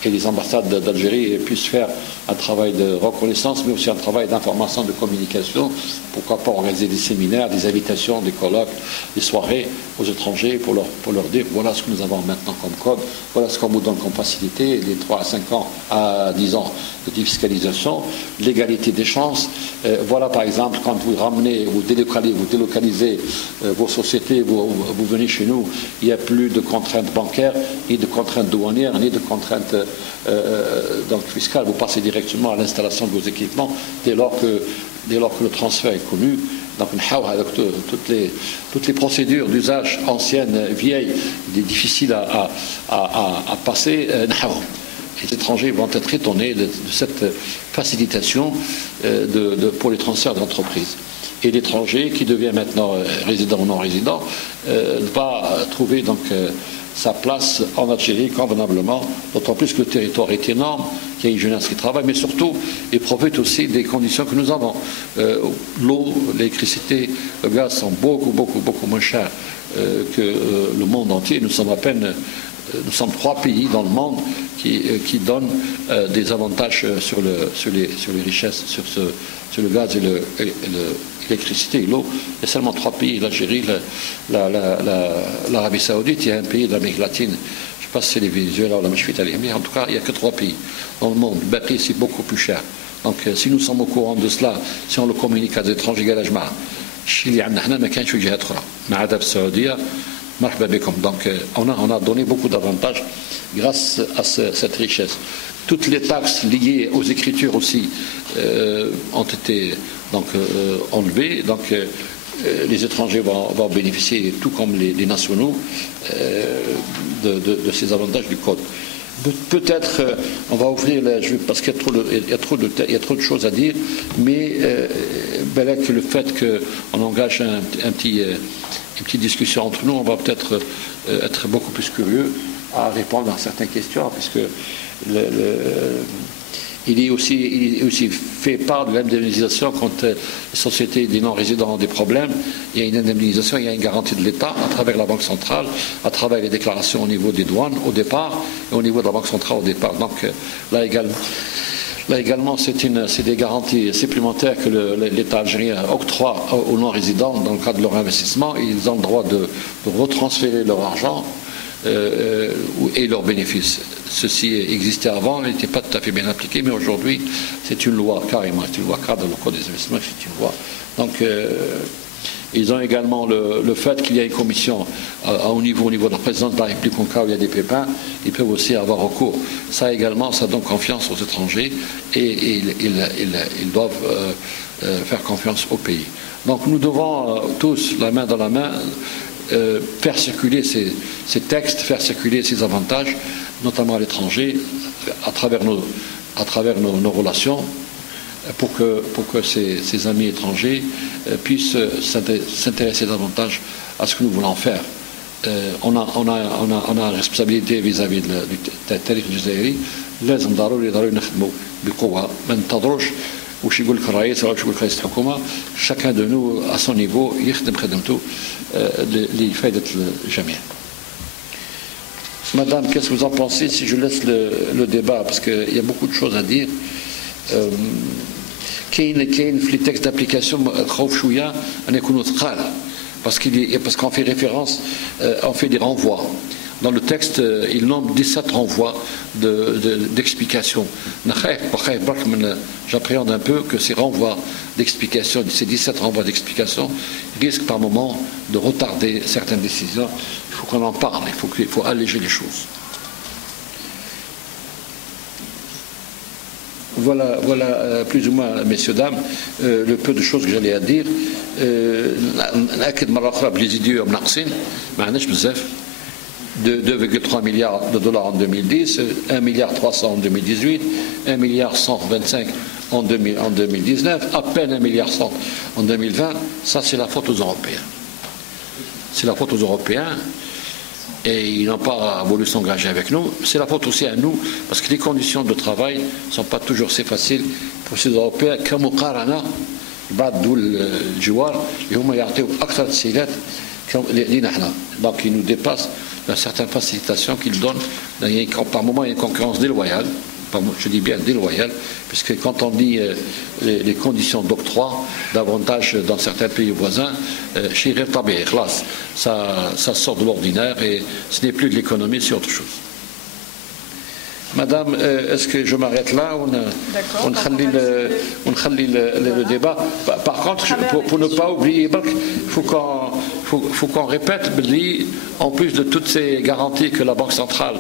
et les ambassades d'Algérie puissent faire un travail de reconnaissance, mais aussi un travail d'information, de communication. Pourquoi pas organiser des séminaires, des invitations, des colloques, des soirées aux étrangers pour leur dire voilà ce que nous avons maintenant comme code, voilà ce qu'on nous donne comme facilité, les 3 à 5 ans à 10 ans de défiscalisation, l'égalité des chances. Voilà par exemple quand vous ramenez, vous délocalisez vos sociétés, vous venez chez nous, il n'y a plus de contraintes bancaires, ni de contraintes douanières, ni de contraintes donc fiscales. Vous passez directement à l'installation de vos équipements dès lors que le transfert est connu. Donc, avec toutes les procédures d'usage anciennes, vieilles, difficiles à passer, les étrangers vont être étonnés de cette facilitation pour les transferts d'entreprises. Et l'étranger qui devient maintenant résident ou non résident va trouver donc sa place en Algérie convenablement, d'autant plus que le territoire est énorme, qu'il y a une jeunesse qui travaille, mais surtout, il profite aussi des conditions que nous avons. L'eau, l'électricité, le gaz sont beaucoup moins chers que le monde entier. Nous sommes 3 pays dans le monde qui donnent des avantages sur les richesses, sur le gaz et l'électricité et l'eau. Il y a seulement 3 pays, l'Algérie, l'Arabie Saoudite, il y a un pays d'Amérique latine, je ne sais pas si c'est les Venezuela ou la Machfit, mais en tout cas, il n'y a que 3 pays dans le monde. Le prix, c'est beaucoup plus cher. Donc, si nous sommes au courant de cela, si on le communique à des étrangers, donc on a donné beaucoup d'avantages grâce à cette richesse. Toutes les taxes liées aux écritures aussi ont été donc enlevées. Donc les étrangers vont bénéficier, tout comme les nationaux, de ces avantages du code. Peut-être on va ouvrir parce qu'il y a trop de choses à dire, mais le fait qu'on engage une petite discussion entre nous, on va peut-être être beaucoup plus curieux à répondre à certaines questions, puisque il est aussi fait part de l'indemnisation quand les sociétés des non-résidents ont des problèmes. Il y a une indemnisation, il y a une garantie de l'État à travers la Banque centrale, à travers les déclarations au niveau des douanes au départ et au niveau de la Banque centrale au départ. Donc là également, c'est des garanties supplémentaires que l'État algérien octroie aux non-résidents dans le cadre de leur investissement. Ils ont le droit de retransférer leur argent et leurs bénéfices. Ceci existait avant, il n'était pas tout à fait bien appliqué, mais aujourd'hui, c'est une loi, carrément, c'est une loi cadre dans le code des investissements, c'est une loi. Donc, ils ont également le fait qu'il y a une commission au niveau de la présidence de la République en cas où il y a des pépins, ils peuvent aussi avoir recours. Ça également, ça donne confiance aux étrangers et ils doivent faire confiance au pays. Donc nous devons tous, la main dans la main, faire circuler ces textes, faire circuler ces avantages, notamment à l'étranger, à travers nos relations, pour que ces amis étrangers puissent s'intéresser davantage à ce que nous voulons faire. On a une responsabilité vis-à-vis du territoire jazairi. لازم ضروري نخدموا بقوة ما ننتظروش وش يقول لك الرئيس ولا وش يقول لك رئيس الحكومة. Chacun de nous à son niveau يخدم خدمته لفائدة الجميع. Madame, qu'est-ce que vous en pensez si je laisse le débat, parce qu'il y a beaucoup de choses à dire. كاين في les textes d'application خوف شوية أن يكونوا ثقال parce qu'on fait référence, on fait des renvois. Dans le texte, il nomme 17 renvois d'explications. J'appréhende un peu que ces renvois d'explications, ces 17 renvois d'explications, risquent par moment de retarder certaines décisions. Il faut qu'on en parle, il faut alléger les choses. Voilà plus ou moins, messieurs, dames, le peu de choses que j'allais à dire. نأكد مرة أخرى باليزيديو مناقصين ما عندناش بزاف. 2,3 milliards de dollars en 2010, 1,3 milliard en 2018, 1,125 milliard en 2019, à peine 1,1 milliard en 2020. Ça, c'est la faute aux Européens. C'est la faute aux Européens. et ils n'ont pas voulu s'engager avec nous. C'est la faute aussi à nous, parce que les conditions de travail ne sont pas toujours si faciles pour ces Européens. كمقارنة بعض دول الجوار اللي هما يعطيو أكثر تسهيلات لينا احنا. Donc ils nous dépassent dans certaines facilitations qu'ils donnent. Par moment, il y a une concurrence déloyale. Je dis bien déloyale, puisque quand on dit les conditions d'octroi davantage dans certains pays voisins, ça sort de l'ordinaire et ce n'est plus de l'économie, c'est autre chose. Madame, est-ce que je m'arrête là ou on khalli le débat? Par contre, pour ne pas oublier, il faut qu'on répète, en plus de toutes ces garanties que la Banque centrale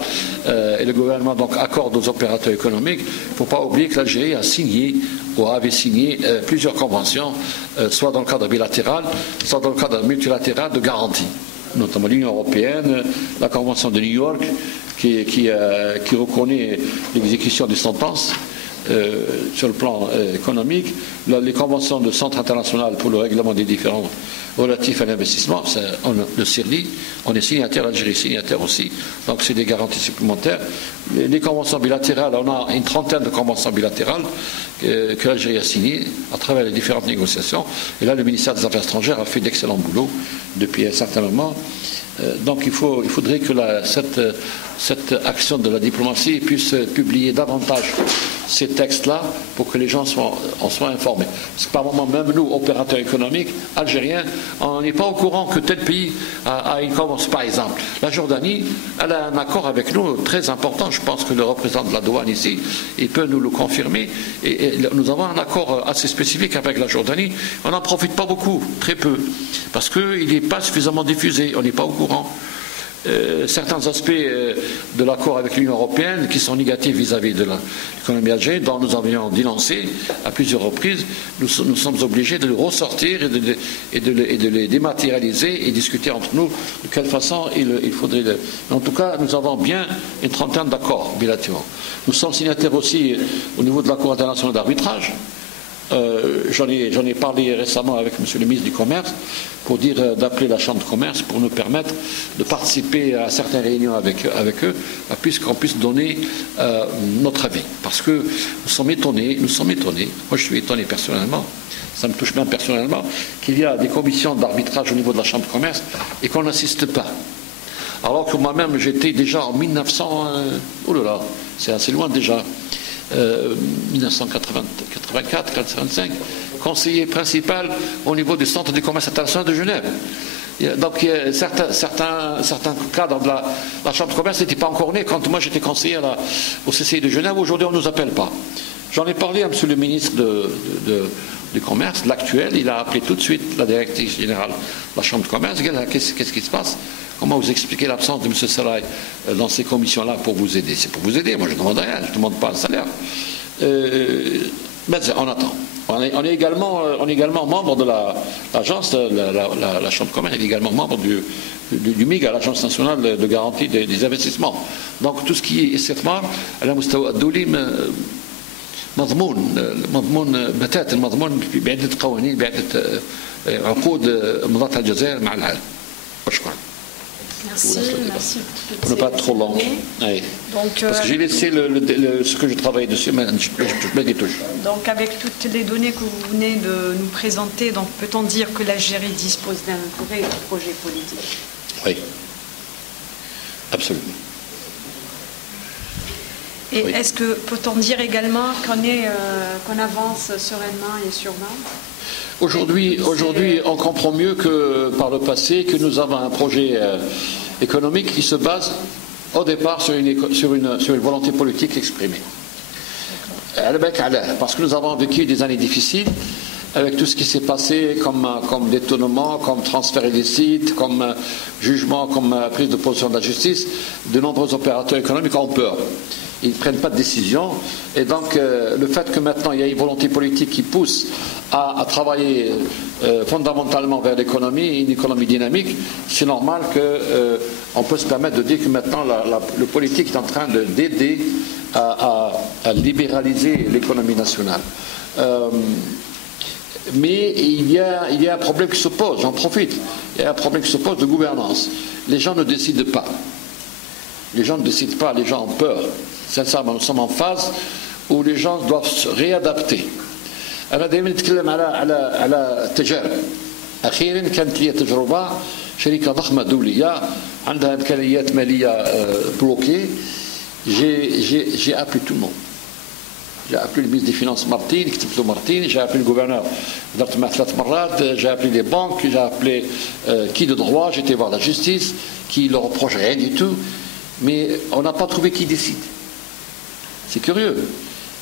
et le gouvernement donc accordent aux opérateurs économiques, il ne faut pas oublier que l'Algérie a signé ou avait signé plusieurs conventions, soit dans le cadre bilatéral, soit dans le cadre multilatéral de garantie, notamment l'Union européenne, la Convention de New York, qui reconnaît l'exécution des sentences sur le plan économique, les conventions de Centre international pour le règlement des différends relatifs à l'investissement, le CIRDI, on est signataire, l'Algérie est signataire aussi, donc c'est des garanties supplémentaires. Les conventions bilatérales, on a une trentaine de conventions bilatérales que l'Algérie a signées à travers les différentes négociations, et là le ministère des Affaires étrangères a fait d'excellents boulot depuis un certain moment. Donc il faudrait que cette action de la diplomatie puisse publier davantage ces textes-là pour que les gens en soient informés. Parce que par moment, même nous, opérateurs économiques algériens, on n'est pas au courant que tel pays a une convention. Par exemple, la Jordanie, elle a un accord avec nous très important. Je pense que le représentant de la douane ici, il peut nous le confirmer. Et nous avons un accord assez spécifique avec la Jordanie. On n'en profite pas beaucoup, très peu, parce qu'il n'est pas suffisamment diffusé. On n'est pas au courant. Certains aspects de l'accord avec l'Union européenne qui sont négatifs vis-à-vis de l'économie algérienne, dont nous avions dénoncé à plusieurs reprises, nous sommes obligés de les ressortir et de les dématérialiser et discuter entre nous de quelle façon il faudrait. En tout cas, nous avons bien une trentaine d'accords bilatéraux. Nous sommes signataires aussi au niveau de la Cour internationale d'arbitrage. J'en ai parlé récemment avec M. le ministre du Commerce pour dire d'appeler la Chambre de commerce pour nous permettre de participer à certaines réunions avec eux, puisqu'on puisse donner notre avis. Parce que nous sommes étonnés, moi je suis étonné personnellement, ça me touche bien personnellement, qu'il y a des commissions d'arbitrage au niveau de la Chambre de commerce et qu'on n'assiste pas. Alors que moi-même j'étais déjà en 1900, oh là là, c'est assez loin déjà, 1984, 1985, conseiller principal au niveau du Centre du commerce international de Genève. Donc certains cadres de la Chambre de commerce n'étaient pas encore nés quand moi j'étais conseiller au CCI de Genève. Aujourd'hui on ne nous appelle pas. J'en ai parlé à M. le ministre du Commerce, l'actuel, il a appelé tout de suite la directrice générale de la Chambre de commerce. Qu'est-ce qui se passe? Comment vous expliquez l'absence de M. Sarai dans ces commissions-là pour vous aider? C'est pour vous aider, moi je ne demande rien, je ne demande pas un salaire. Mais on attend. On est également membre de l'agence, la Chambre de commerce est également membre du MIG, l'Agence nationale de garantie des investissements. Donc tout ce qui est استثمار على مستوى الدولي مضمون بتات المضمون بعدة قوانين بعدة عقود مضتها الجزائر مع العالم. شكرا. Merci. Pour ne pas être trop long. Oui. Donc, parce que j'ai laissé ce que je travaille dessus, mais je me détouche. Donc, avec toutes les données que vous venez de nous présenter, donc peut-on dire que l'Algérie dispose d'un vrai projet politique? Oui, absolument. Et oui. Est-ce que peut-on dire également qu'on avance sereinement et sûrement? Aujourd'hui, on comprend mieux que par le passé que nous avons un projet économique qui se base au départ sur une volonté politique exprimée. Parce que nous avons vécu des années difficiles avec tout ce qui s'est passé comme détournement, comme transfert illicite, comme jugement, comme prise de position de la justice. De nombreux opérateurs économiques ont peur. Ils ne prennent pas de décision. Et donc, le fait que maintenant il y a une volonté politique qui pousse à travailler fondamentalement vers l'économie, une économie dynamique, c'est normal qu'on peut se permettre de dire que maintenant le politique est en train d'aider à libéraliser l'économie nationale. Mais il y a un problème qui se pose, j'en profite. il y a un problème qui se pose de gouvernance. Les gens ne décident pas. Les gens ne décident pas, les gens ont peur. Sincèrement, nous sommes en phase où les gens doivent se réadapter. أنا دائما نتكلم على التجارب. أخيرا كانت لي تجربة شركة ضخمة دولية عندها إمكانيات مالية بلوكي. J'ai appelé tout le monde. J'ai appelé le ministre des Finances Martin, j'ai appelé le gouverneur j'ai appelé les banques, j'ai appelé qui de droit, j'ai été voir la justice, qui ne leur reproche rien du tout, mais on n'a pas trouvé qui décide. C'est curieux.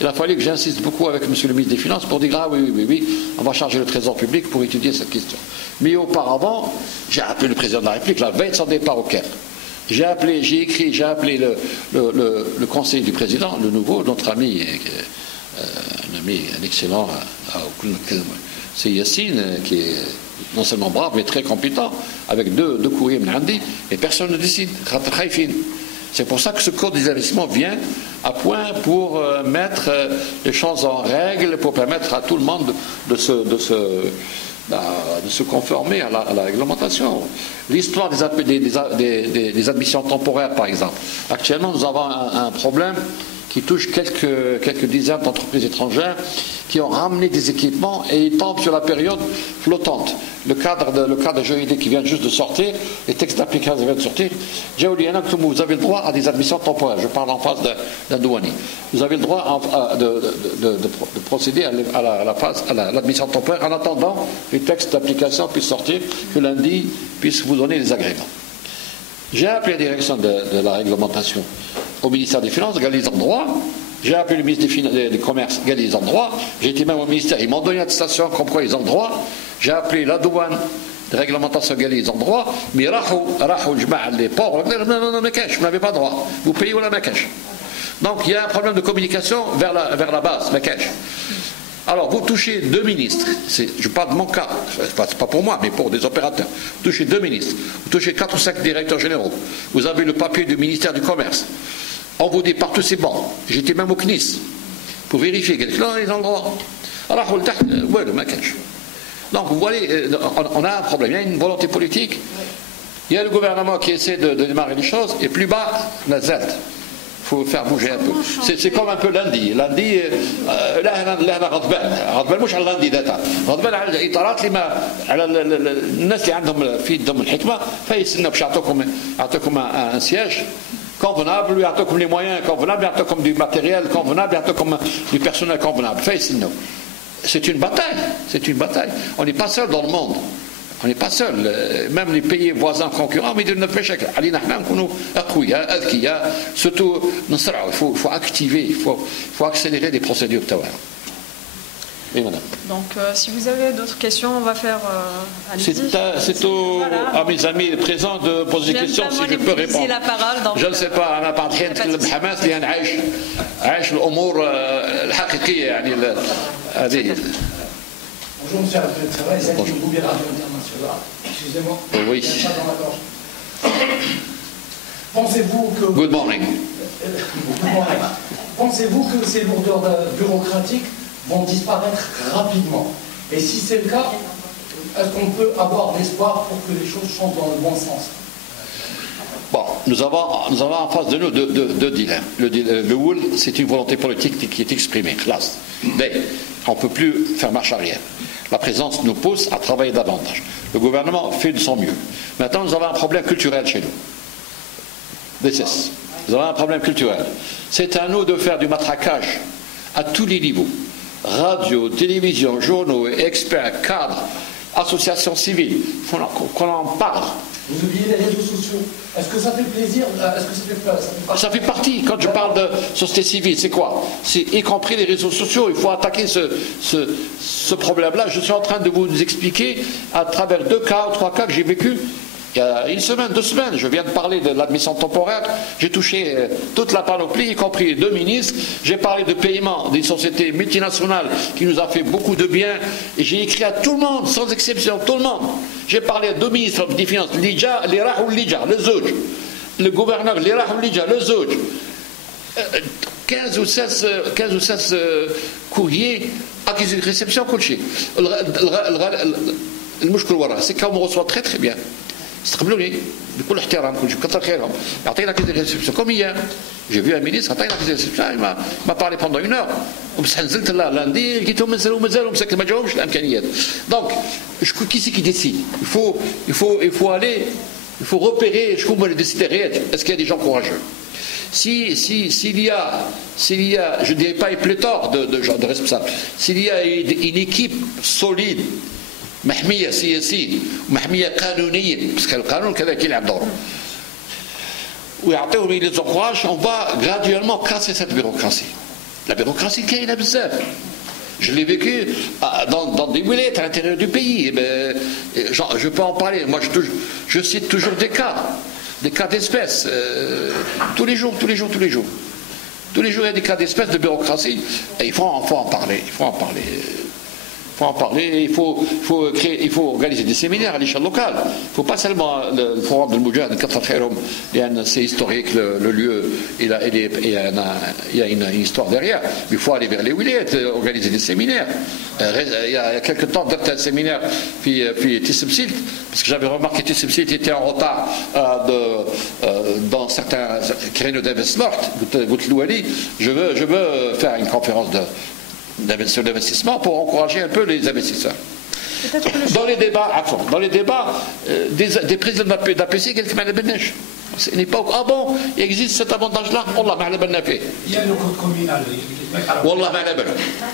Il a fallu que j'insiste beaucoup avec monsieur le ministre des Finances pour dire oui, on va charger le Trésor public pour étudier cette question. Mais auparavant, j'ai appelé le président de la République la veille de son départ au Caire. J'ai appelé le conseiller du président, le nouveau, notre ami, un excellent, c'est Yassine, qui est non seulement brave, mais très compétent, avec deux courriers Mnandi, et personne ne décide. C'est pour ça que ce code des investissements vient à point pour mettre les choses en règle, pour permettre à tout le monde de se conformer à la réglementation. L'histoire des admissions temporaires, par exemple. Actuellement, nous avons un problème qui touche quelques dizaines d'entreprises étrangères qui ont ramené des équipements et ils tombent sur la période flottante. Le cadre juridique qui vient juste de sortir, les textes d'application viennent de sortir. Vous avez le droit à des admissions temporaires. Je parle en face d'un douanier. Vous avez le droit de procéder à l'admission temporaire en attendant que les textes d'application puissent sortir, que lundi puisse vous donner les agréments. J'ai appelé la direction de la réglementation au ministère des Finances, gagner les endroits. J'ai appelé le ministre des Commerces, gagner les endroits. J'ai été même au ministère, ils m'ont donné une attestation comme quoi ils ont le droit. J'ai appelé la douane de réglementation, gagner les endroits. Mais les pauvres, non, vous n'avez pas droit. Vous payez ou la Makash. Donc il y a un problème de communication vers la base, Makash. Alors, vous touchez deux ministres, je parle de mon cas, c'est pas pour moi, mais pour des opérateurs. Vous touchez deux ministres, vous touchez 4 ou 5 directeurs généraux, vous avez le papier du ministère du Commerce. On vous dit partout c'est bon. J'étais même au CNIS pour vérifier que là, ils ont le droit. Alors, donc, vous voyez, on a un problème, il y a une volonté politique, il y a le gouvernement qui essaie de démarrer les choses, et plus bas, la Z. Il faut faire bouger un peu. C'est comme un peu lundi. Lundi, là, غضبان مش على lundi ذاتها. غضبان على الإطارات اللي ما على الناس اللي عندهم في يدهم الحكمة فيستنوا باش يعطوكم un siège convenable, يعطوكم les moyens convenables, يعطوكم du matériel convenable, يعطوكم du personnel convenable. فيستنوا. C'est une bataille. On n'est pas seul dans le monde. On n'est pas seul, même les pays voisins concurrents, mais surtout, il faut activer, il faut accélérer les procédures. Oui, madame. Donc, si vous avez d'autres questions, on va faire. C'est à mes amis présents de poser des questions, si je peux répondre. La parole, donc, je ne sais pas, أنا بعد حين نتكلم بحماس لأن عايش الأمور الحقيقية يعني هذه. Bonjour monsieur le travail, c'est une Boubier Radio Internationale. Excusez-moi. Oui. Pensez-vous que. Good morning. Pensez-vous que ces lourdeurs bureaucratiques vont disparaître rapidement? Et si c'est le cas, est-ce qu'on peut avoir l'espoir pour que les choses changent dans le bon sens? Bon, nous avons en face de nous deux dilemmes. Le WOL, c'est une volonté politique qui est exprimée, classe. Mais on ne peut plus faire marche arrière. La présence nous pousse à travailler davantage. Le gouvernement fait de son mieux. Maintenant, nous avons un problème culturel chez nous. Nous avons un problème culturel. C'est à nous de faire du matraquage à tous les niveaux. Radio, télévision, journaux, experts, cadres, associations civiles. Il faut qu'on en parle. Vous oubliez les réseaux sociaux. Est-ce que ça fait plaisir? Est-ce que ça fait peur? Ça fait partie. Quand je parle de société civile, c'est quoi? C'est y compris les réseaux sociaux. Il faut attaquer ce problème-là. Je suis en train de vous expliquer à travers 2 cas ou 3 cas que j'ai vécu il y a 1 semaine, 2 semaines. Je viens de parler de l'admission temporaire. J'ai touché toute la panoplie, y compris les 2 ministres. J'ai parlé de paiement des sociétés multinationales qui nous a fait beaucoup de bien. Et j'ai écrit à tout le monde, sans exception, tout le monde. J'ai parlé à 2 ministres des Finances, l'IJA, l'IRAH ou l'IJA, le ZOJ. Le gouverneur, l'IRAH ou l'IJA, le ZOJ. 15 ou 16 courriers, réception, coaching. المشكل وراء c'est qu'on me reçoit très très bien استقبلوني بكل احترام كتر خيرهم يعطينا كي ريسبسيون كوم هي j'ai vu un ministre عطينا كي ريسبسيون ما parlé pendant une heure وبصح نزلت لاندي لقيتهم مازالوا مساكن ما جاوهمش الامكانيات دونك شكون كي سي كي ديسيد il faut aller il faut repérer شكون هما اللي ديسيديريات est-ce qu'il y a des gens courageux s'il y a, je ne dirais pas une pléthore de responsables, s'il y a une équipe solide, محمية سياسيا ومحمية قانونيا، parce que القانون كذلك يلعب دوره. ويعطيهم les encourages, on va graduellement casser cette bureaucratie. La bureaucratie qui est بزاف. Je l'ai vécu dans des wilayas à l'intérieur du pays. Je peux en parler. Moi, je cite toujours des cas d'espèces. Tous les jours. Tous les jours, il y a des cas d'espèces de bureaucratie. Et il faut en parler. Il faut organiser des séminaires à l'échelle locale. Il ne faut pas seulement le forum de Moujahid, c'est historique, le lieu, il y a une histoire derrière. Mais il faut aller vers les wilayas, organiser des séminaires. Il y a quelques temps, j'ai un séminaire puis Tissemsilt, parce que j'avais remarqué que Tissemsilt était en retard dans certains créneaux d'investissement. Je veux faire une conférence sur l'investissement pour encourager un peu les investisseurs. Dans les débats, des présidents de l'APC, quelqu'un m'a dit ce n'est pas ah bon, il existe cet avantage-là. Wallah ma ala fait. Il y a le code communal. Wallah ma ala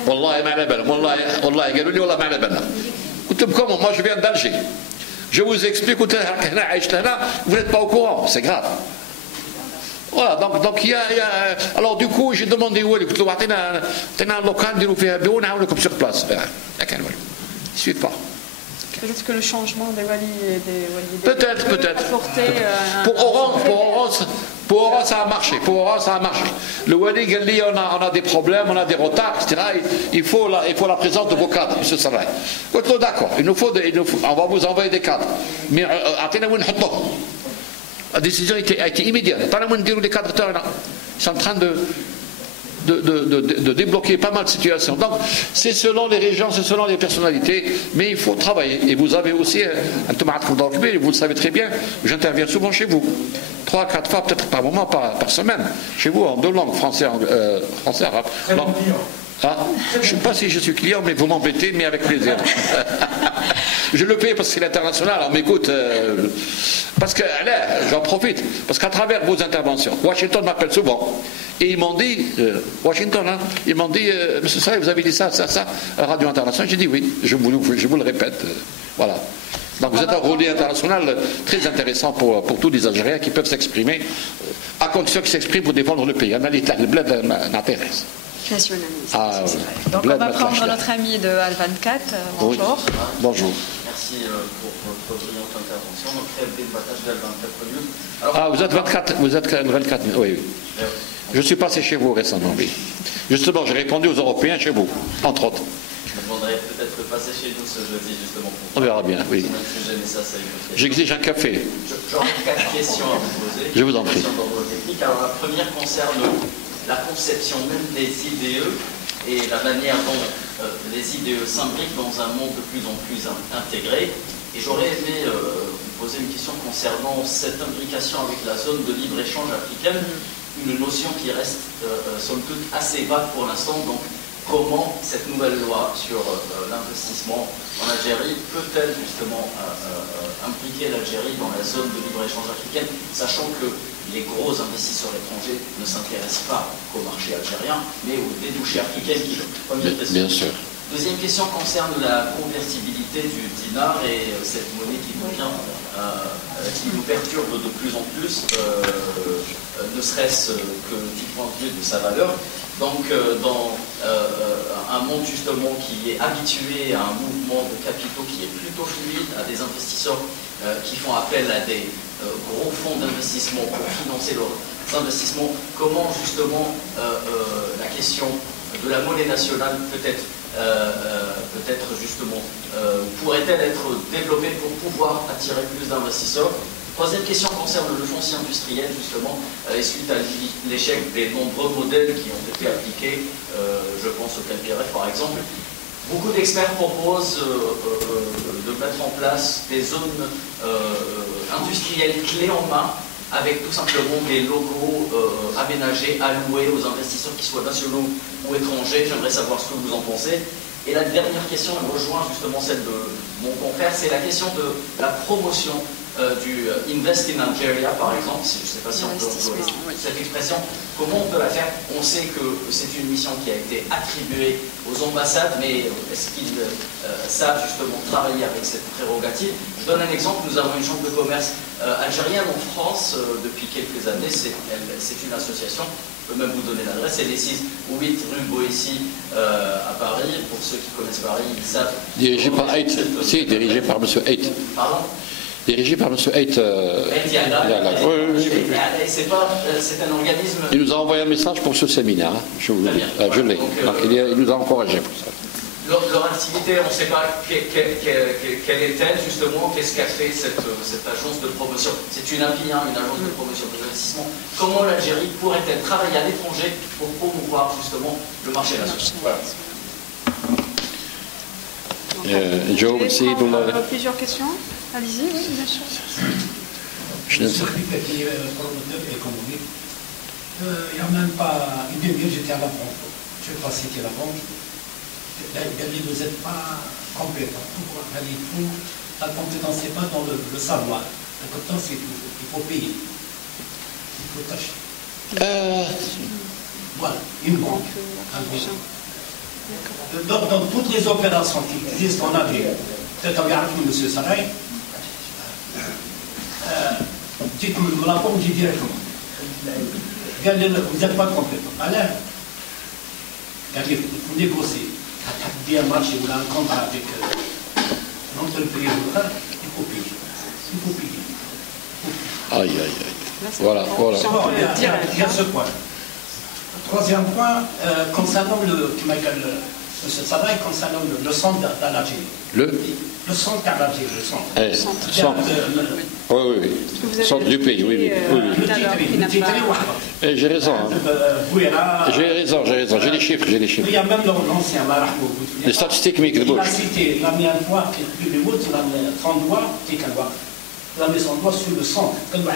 Wallah قالوا لي والله ما على بالنا. قلت لهم moi je viens d'Alger. Je vous explique vous n'êtes pas au courant, c'est grave. Voilà, donc il y a alors du coup j'ai demandé où قلت له اعطينا un local نديروا فيها بيو نعاونكم sur place. كان والو. Il suffit pas. Peut-être que le changement des walis peut-être pour Oran ça a marché. Le wali قال لي on a des problèmes, on a des retards, etc. Il faut la présence de vos cadres, M. Sarraï. قلت له d'accord, on va vous envoyer des cadres, mais اعطينا وين نحطوهم. La décision a été immédiate. Ils sont en train de débloquer pas mal de situations. Donc, c'est selon les régions, c'est selon les personnalités, mais il faut travailler. Et vous avez aussi, vous le savez très bien, j'interviens souvent chez vous. 3-4 fois, peut-être par moment, par semaine. Chez vous, en deux langues, français, arabe. Je ne sais pas si je suis client, mais vous m'embêtez, mais avec plaisir. Je le paye parce que c'est l'international, on m'écoute. Parce que, là, j'en profite, parce qu'à travers vos interventions, Washington m'appelle souvent, et ils m'ont dit, ils m'ont dit, Monsieur Sarraï, vous avez dit ça, à la radio internationale. J'ai dit oui, je vous le répète. Voilà. Donc vous êtes un relais international très intéressant pour tous les Algériens qui peuvent s'exprimer, à condition qu'ils s'expriment pour défendre le pays. Le bled m'intéresse. Donc on va prendre notre ami de Al24. Bonjour. Oui. Bonjour. Merci pour votre brillante intervention. Donc KFD Batage d'Al24 News. Vous êtes 24, oui. Je suis passé chez vous récemment, oui. Justement, j'ai répondu aux Européens chez vous, entre autres. Je me demanderais peut-être de passer chez nous ce jeudi, justement. On verra bien, oui. J'exige un café. J'aurais 4 questions à vous poser. Je vous en prie. Alors la première concerne la conception même des IDE et la manière dont les IDE s'imbriquent dans un monde de plus en plus intégré. Et j'aurais aimé vous poser une question concernant cette imbrication avec la zone de libre-échange africaine, une notion qui reste somme toute assez vague pour l'instant. Donc comment cette nouvelle loi sur l'investissement en Algérie peut-elle justement impliquer l'Algérie dans la zone de libre-échange africaine, sachant que les gros investisseurs étrangers ne s'intéressent pas qu'au marché algérien, mais aux débouchés africains qui première question. Bien sûr. Deuxième question concerne la convertibilité du dinar et cette monnaie qui nous perturbe de plus en plus, ne serait-ce que du point de vue de sa valeur. Donc dans un monde justement qui est habitué à un mouvement de capitaux qui est plutôt fluide, à des investisseurs qui font appel à des gros fonds d'investissement pour financer leurs investissements, comment justement la question de la monnaie nationale peut-être justement pourrait-elle être développée pour pouvoir attirer plus d'investisseurs. Troisième question concerne le foncier industriel justement, et suite à l'échec des nombreux modèles qui ont été appliqués, je pense au KPRF par exemple. Beaucoup d'experts proposent de mettre en place des zones industrielles clés en main, avec tout simplement des locaux aménagés, alloués aux investisseurs qui soient nationaux ou étrangers. J'aimerais savoir ce que vous en pensez. Et la dernière question, elle rejoint justement celle de mon confrère, c'est la question de la promotion du Invest in Algeria, par exemple. Je ne sais pas si on peut employer cette expression. Comment on peut la faire? On sait que c'est une mission qui a été attribuée aux ambassades, mais est-ce qu'ils savent justement travailler avec cette prérogative? Je donne un exemple. Nous avons une chambre de commerce algérienne en France depuis quelques années. C'est une association. Je peux même vous donner l'adresse. C'est les 6 ou 8 rue Boétie à Paris. Pour ceux qui connaissent Paris, ils savent. Dirigé par Ait. Si, dirigé par M. Ait. Pardon? Dirigé par M. Ait. C'est un organisme. Il nous a envoyé un message pour ce séminaire. Hein. Je vous le dis. Je l'ai. Il nous a encouragé pour ça. Leur activité, on ne sait pas quelle est-elle justement, qu'est-ce qu'a fait cette agence de promotion. C'est une API, une agence de promotion de l'investissement. Comment l'Algérie pourrait-elle travailler à l'étranger pour promouvoir justement le marché national? Voilà. Plusieurs questions. Allez-y, oui, bien sûr. Je suis promoteur économique. Il n'y a même pas une demi-heure, j'étais à la banque. Je ne vais pas citer la banque. Vous n'êtes pas compétent. La compétence, ce n'est pas dans le savoir. La compétence, c'est tout. Il faut payer. Il faut tâcher. Voilà, une banque. Dans toutes les opérations qui existent en Algérie, peut-être regardez M. Saray, dites-moi, la banque dit directement. Vous n'êtes pas compétent. Alors, il faut négocier. Bien marché ou un contrat avec l'entreprise, il faut payer. Il faut payer. Aïe, aïe, aïe. Voilà, voilà. Il y a ce point. Troisième point, concernant le centre d'Algérie. Le centre d'Algérie, le centre. Oui, oui, oui. Le centre du pays, oui, oui. J'ai raison. J'ai raison. J'ai les chiffres. Il y a même l'ancien les statistiques, mais il a cité, il a mis un doigt, il a mis son doigt, il a mis son doigt sur le centre. Il n'y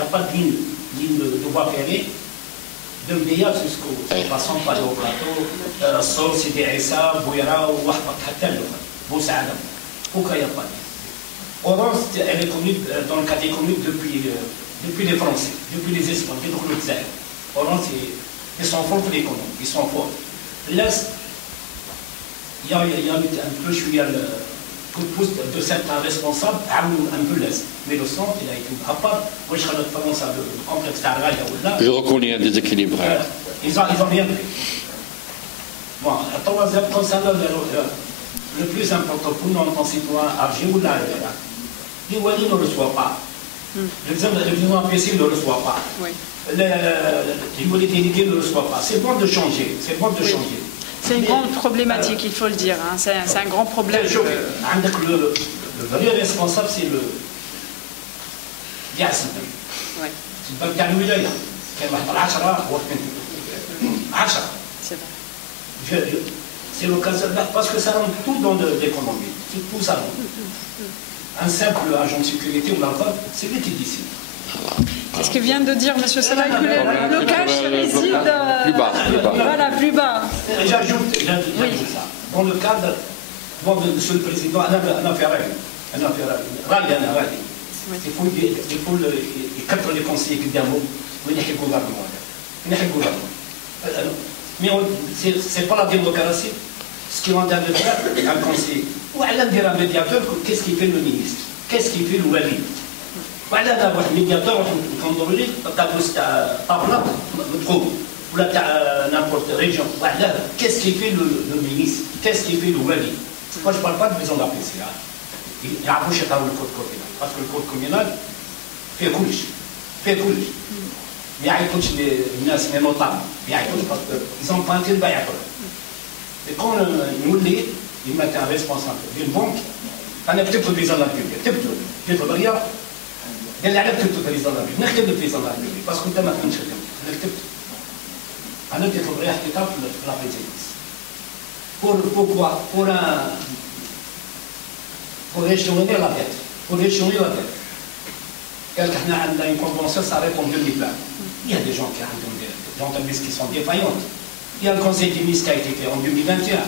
a pas de ligne de voie ferrée. De Mdiyat jusqu'au passant par le plateau, Sol, Sidi Issa, Bouira, Wahbak, Hatel, Boussaadam. Pourquoi il n'y a pas de ligne? Orange, elle est connue dans le cadre économique depuis les Français, depuis les Espagnols, depuis le Zaire. Orange, ils sont forts pour l'économie, ils sont forts. L'Est, il y a un peu, je suis le coup de pouce de certains responsables, un peu l'Est. Mais le centre, il a été à part. Moi, je serais notre responsable du complexe d'Arraïa ou là. Je reconnais un déséquilibre. Ils ont rien pris. Bon, concernant le plus important pour nous en tant que citoyens, Alger ou là, les Wali ne reçoivent pas. Le président PC ne reçoit pas. Les Wali délégués ne reçoivent pas. C'est bon de changer. C'est bon de changer. C'est une grande problématique, il faut le dire. Hein. C'est un grand problème. Le vrai responsable, c'est le يعسل البنك تاع الولايه كان واحد 10 10 c'est l'occasion parce que ça rentre tout dans l'économie, tout ça rentre. Un simple agent de sécurité ou l'enfant, c'est lui qui décide. C'est ce que vient de dire M. Salah, que le blocage réside plus bas. Voilà, plus bas. J'ajoute ça. Dans le cadre, bon, Monsieur le Président, un affaire, il faut les 4 les conseillers qui disent mais c'est pas la démocratie. Ce qui va dire un conseiller. Ou alors dire un médiateur, qu'est-ce qu'il fait le ministre? Qu'est-ce qu'il fait le wali? Voilà, d'avoir un médiateur, on contrôle, ou là, n'importe quelle région. Voilà, qu'est-ce qu'il fait le ministre? Qu'est-ce qu'il fait le wali? Moi, je ne parle pas de maison d'APCA. Il y a un peu de code communal. Parce que le code communal fait couche. Il y a un peu de gens notables. Parce qu'ils ont pointé le bail. Et quand nous l'est, ils mettent un responsable d'une banque, on a peut-être le président de la République. Peut-être le président. Elle a peut-être le président de la République. N'accepte le président de la République. Parce que tu as maintenant un accepte. On a peut-être le président de la présidence. Pourquoi? Pour échelonner la dette. Pour échelonner la dette. Quelqu'un a une convention s'arrête en 2020. Il y a des gens qui ont des entreprises qui sont défaillantes. Il y a le conseil des ministres qui a été fait en 2021.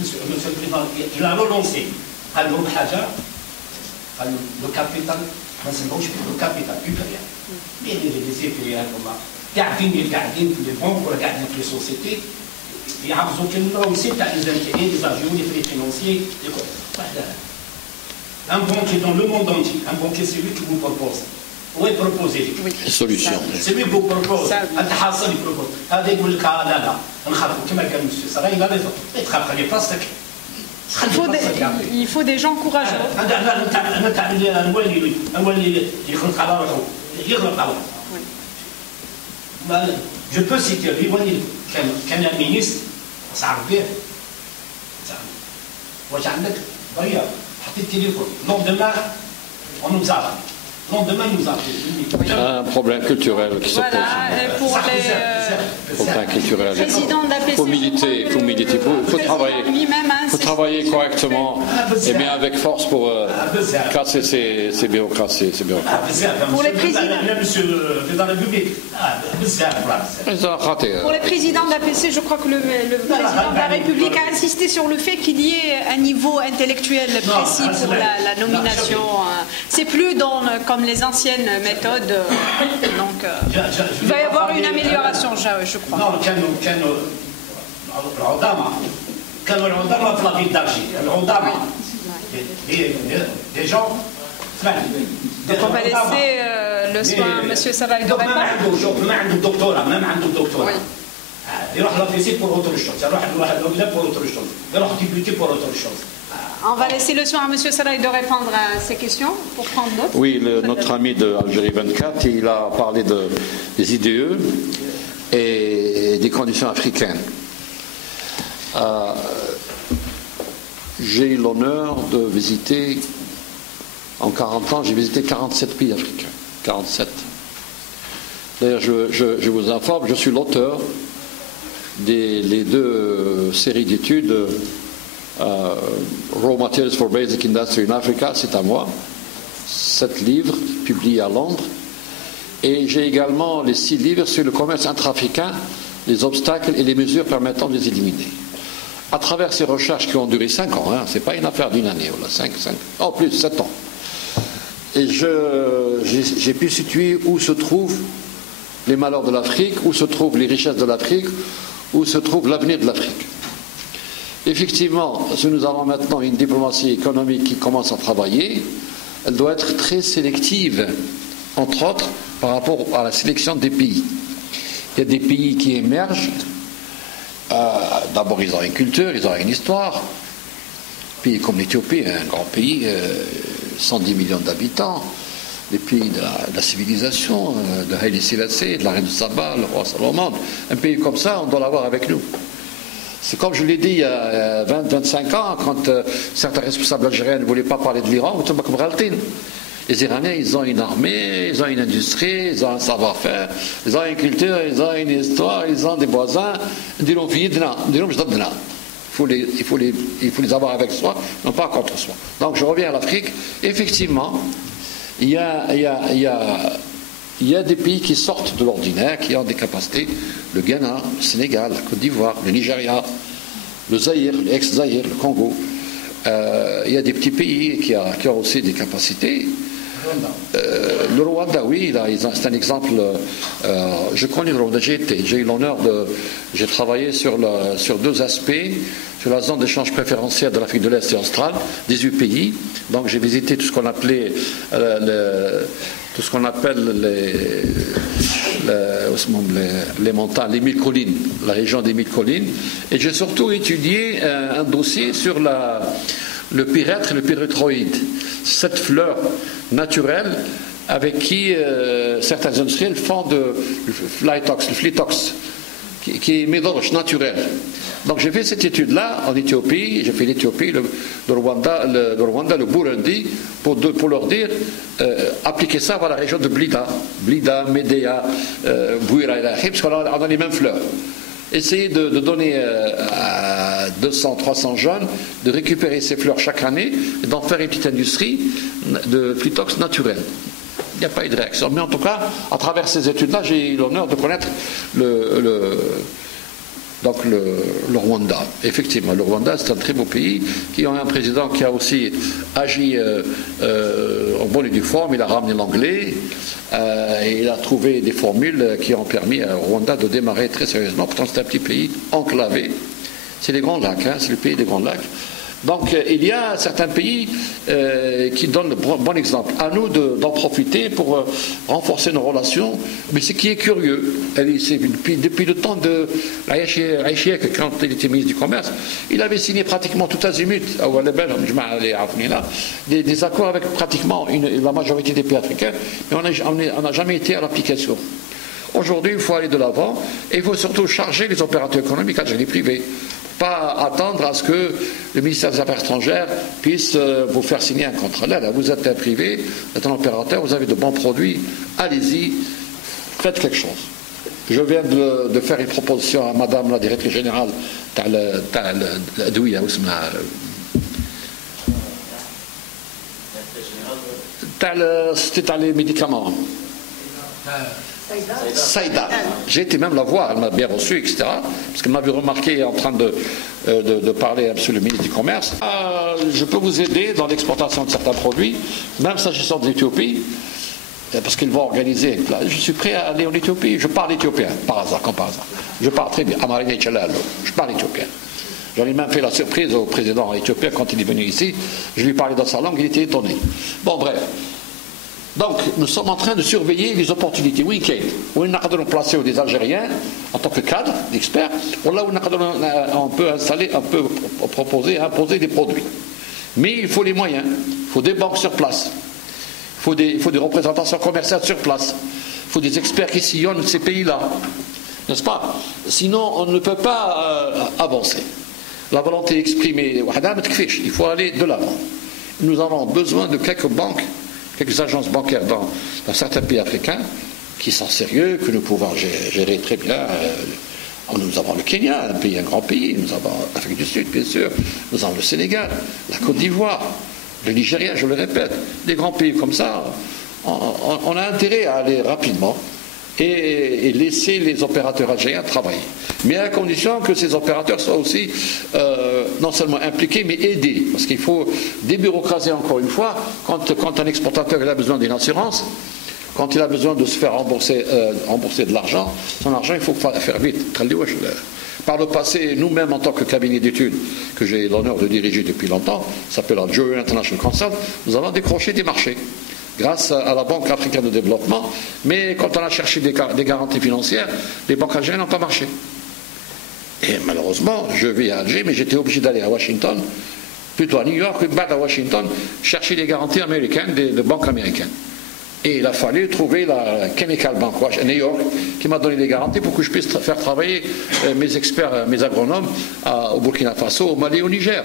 Monsieur le Président, il a relancé. Le capital, le capital, plus rien. Mais les effets, قاعدين في البنوك ولا قاعدين في السوسيتي يحافظوا كلمه وسيت تاع لي زاجيون لي فري فينونسيي un banquier dans le monde entier, un banquier c'est lui qui vous propose. Où est proposé les solutions. C'est lui qui vous propose. التحصل يبروبوز. هذا يقول لك لا لا نخافوا كما قال مسيو سراي لا ريزون. تخاف على بلاصتك. Il faut des gens courageux. Je peux citer Riwani, qui est un ministre, ça a bien. Moi, j'ai un téléphone. Lendemain, on nous a appelé. Un problème culturel qui se pose. Voilà, pour problème culturel. Il faut militer, il faut travailler. Il faut travailler correctement et bien avec force pour casser ces bureaucraties. Pour les présidents. Monsieur le Président de la République. Pour les présidents de l'APC, je crois que le président de la République a insisté sur le fait qu'il y ait un niveau intellectuel précis pour la nomination. C'est plus comme les anciennes méthodes. Donc, il va y avoir une amélioration, je crois. Non, كانوا العظماء في لافيل دارجي العظماء des gens. Donc on va laisser le soin à M. Sarraï de répondre. ما عنده دكتوراه يروح لافيسي pour autre chose يروح pour autre chose يروح débuter pour autre chose. On va laisser le soin à M. Sarraï de répondre à ces questions pour prendre d'autres. Oui, notre ami de Algérie 24, il a parlé des IDE et des conditions africaines. J'ai eu l'honneur de visiter, en 40 ans, j'ai visité 47 pays africains. 47. D'ailleurs, je vous informe, je suis l'auteur des deux séries d'études Raw Materials for Basic Industry in Africa, c'est à moi. 7 livres publiés à Londres. Et j'ai également les 6 livres sur le commerce intra-africain, les obstacles et les mesures permettant de les éliminer. À travers ces recherches qui ont duré 5 ans, ce n'est pas une affaire d'une année, 7 ans. Et j'ai pu situer où se trouvent les malheurs de l'Afrique, où se trouvent les richesses de l'Afrique, où se trouve l'avenir de l'Afrique. Effectivement, si nous avons maintenant une diplomatie économique qui commence à travailler, elle doit être très sélective, entre autres, par rapport à la sélection des pays. Il y a des pays qui émergent. D'abord, ils ont une culture, ils ont une histoire. Un pays comme l'Éthiopie, un grand pays, 110 millions d'habitants, les pays de la civilisation, de Haïli Selassie, de la reine de Saba, le roi Salomon. Un pays comme ça, on doit l'avoir avec nous. C'est comme je l'ai dit il y a 20-25 ans, quand certains responsables algériens ne voulaient pas parler de l'Iran, les Iraniens, ils ont une armée, ils ont une industrie, ils ont un savoir-faire, ils ont une culture, ils ont une histoire, ils ont des voisins. Il faut les avoir avec soi, non pas contre soi. Donc je reviens à l'Afrique. Effectivement, il y a des pays qui sortent de l'ordinaire, qui ont des capacités. Le Ghana, le Sénégal, la Côte d'Ivoire, le Nigeria, le Zaïre, l'ex-Zaïre, le Congo. Il y a des petits pays qui ont aussi des capacités. Le Rwanda, oui, c'est un exemple. Je connais le Rwanda, j'ai eu l'honneur j'ai travaillé sur 2 aspects, sur la zone d'échange préférentiel de l'Afrique de l'Est et australe, 18 pays. Donc j'ai visité tout ce qu'on appelait les montagnes, les 1000 collines, la région des 1000 collines. Et j'ai surtout étudié un dossier sur le pyrètre et le pyréthroïde, cette fleur naturelle avec qui certains industriels font le flitox, qui est mélange naturel. Donc j'ai fait cette étude-là en Éthiopie, j'ai fait l'Éthiopie, le Rwanda, le Burundi, pour leur dire, appliquez ça à la région de Blida, Médéa, Bouira et Lahib, parce qu'on a les mêmes fleurs. Essayez de donner à 200, 300 jeunes de récupérer ces fleurs chaque année et d'en faire une petite industrie de phytox naturel. Il n'y a pas eu de réaction. Mais en tout cas, à travers ces études-là, j'ai eu l'honneur de connaître le Rwanda. Effectivement, le Rwanda, c'est un très beau pays qui a un président qui a aussi agi en bonne et due forme. Il a ramené l'anglais et il a trouvé des formules qui ont permis au Rwanda de démarrer très sérieusement. Pourtant, c'est un petit pays enclavé. C'est les Grands Lacs, c'est le pays des Grands Lacs. Donc il y a certains pays qui donnent le bon exemple. À nous d'en profiter pour renforcer nos relations. Mais ce qui est curieux, depuis le temps de Aïchiek, quand il était ministre du Commerce, il avait signé pratiquement tout azimut, des accords avec pratiquement la majorité des pays africains, mais on n'a jamais été à l'application. Aujourd'hui, il faut aller de l'avant et il faut surtout charger les opérateurs économiques, les privés. Pas attendre à ce que le ministère des Affaires étrangères puisse vous faire signer un contrat. Là, vous êtes un privé, vous êtes un opérateur, vous avez de bons produits, allez-y, faites quelque chose. Je viens de faire une proposition à madame la directrice générale c'était les médicaments. Saïda. J'ai été même la voir, elle m'a bien reçu, etc. Parce qu'elle m'avait remarqué en train de parler à monsieur le ministre du Commerce. Je peux vous aider dans l'exportation de certains produits, même s'agissant de l'Éthiopie, parce qu'ils vont organiser. Je suis prêt à aller en Éthiopie. Je parle éthiopien, par hasard, comme par hasard. Je parle très bien. Je parle éthiopien. J'en ai même fait la surprise au président éthiopien quand il est venu ici. Je lui parlais dans sa langue, il était étonné. Bon, bref. Donc, nous sommes en train de surveiller les opportunités. Oui, où nous avons placé des Algériens en tant que cadres, d'experts, là où on peut installer, on peut proposer, imposer des produits. Mais il faut les moyens. Il faut des banques sur place. Il faut des représentations commerciales sur place. Il faut des experts qui sillonnent ces pays-là. N'est-ce pas? Sinon, on ne peut pas avancer. La volonté exprimée, il faut aller de l'avant. Nous avons besoin de quelques banques, quelques agences bancaires dans certains pays africains qui sont sérieux, que nous pouvons gérer très bien. Nous avons le Kenya, un grand pays, nous avons l'Afrique du Sud, bien sûr, nous avons le Sénégal, la Côte d'Ivoire, le Nigeria, je le répète, des grands pays comme ça. On a intérêt à aller rapidement et laisser les opérateurs algériens travailler. Mais à condition que ces opérateurs soient aussi non seulement impliqués, mais aidés. Parce qu'il faut débureaucratiser encore une fois. Quand un exportateur il a besoin d'une assurance, quand il a besoin de se faire rembourser de l'argent, son argent, il faut faire vite. Par le passé, nous-mêmes, en tant que cabinet d'études, que j'ai l'honneur de diriger depuis longtemps, ça s'appelle la Jury International Consult, nous avons décroché des marchés grâce à la Banque africaine de développement. Mais quand on a cherché des garanties financières, les banques algériennes n'ont pas marché. Et malheureusement, je vis à Alger, mais j'étais obligé d'aller à Washington, plutôt à New York, puis à Washington, chercher des garanties américaines, de banques américaines. Et il a fallu trouver la Chemical Bank à New York qui m'a donné des garanties pour que je puisse faire travailler mes experts, mes agronomes au Burkina Faso, au Mali, au Niger.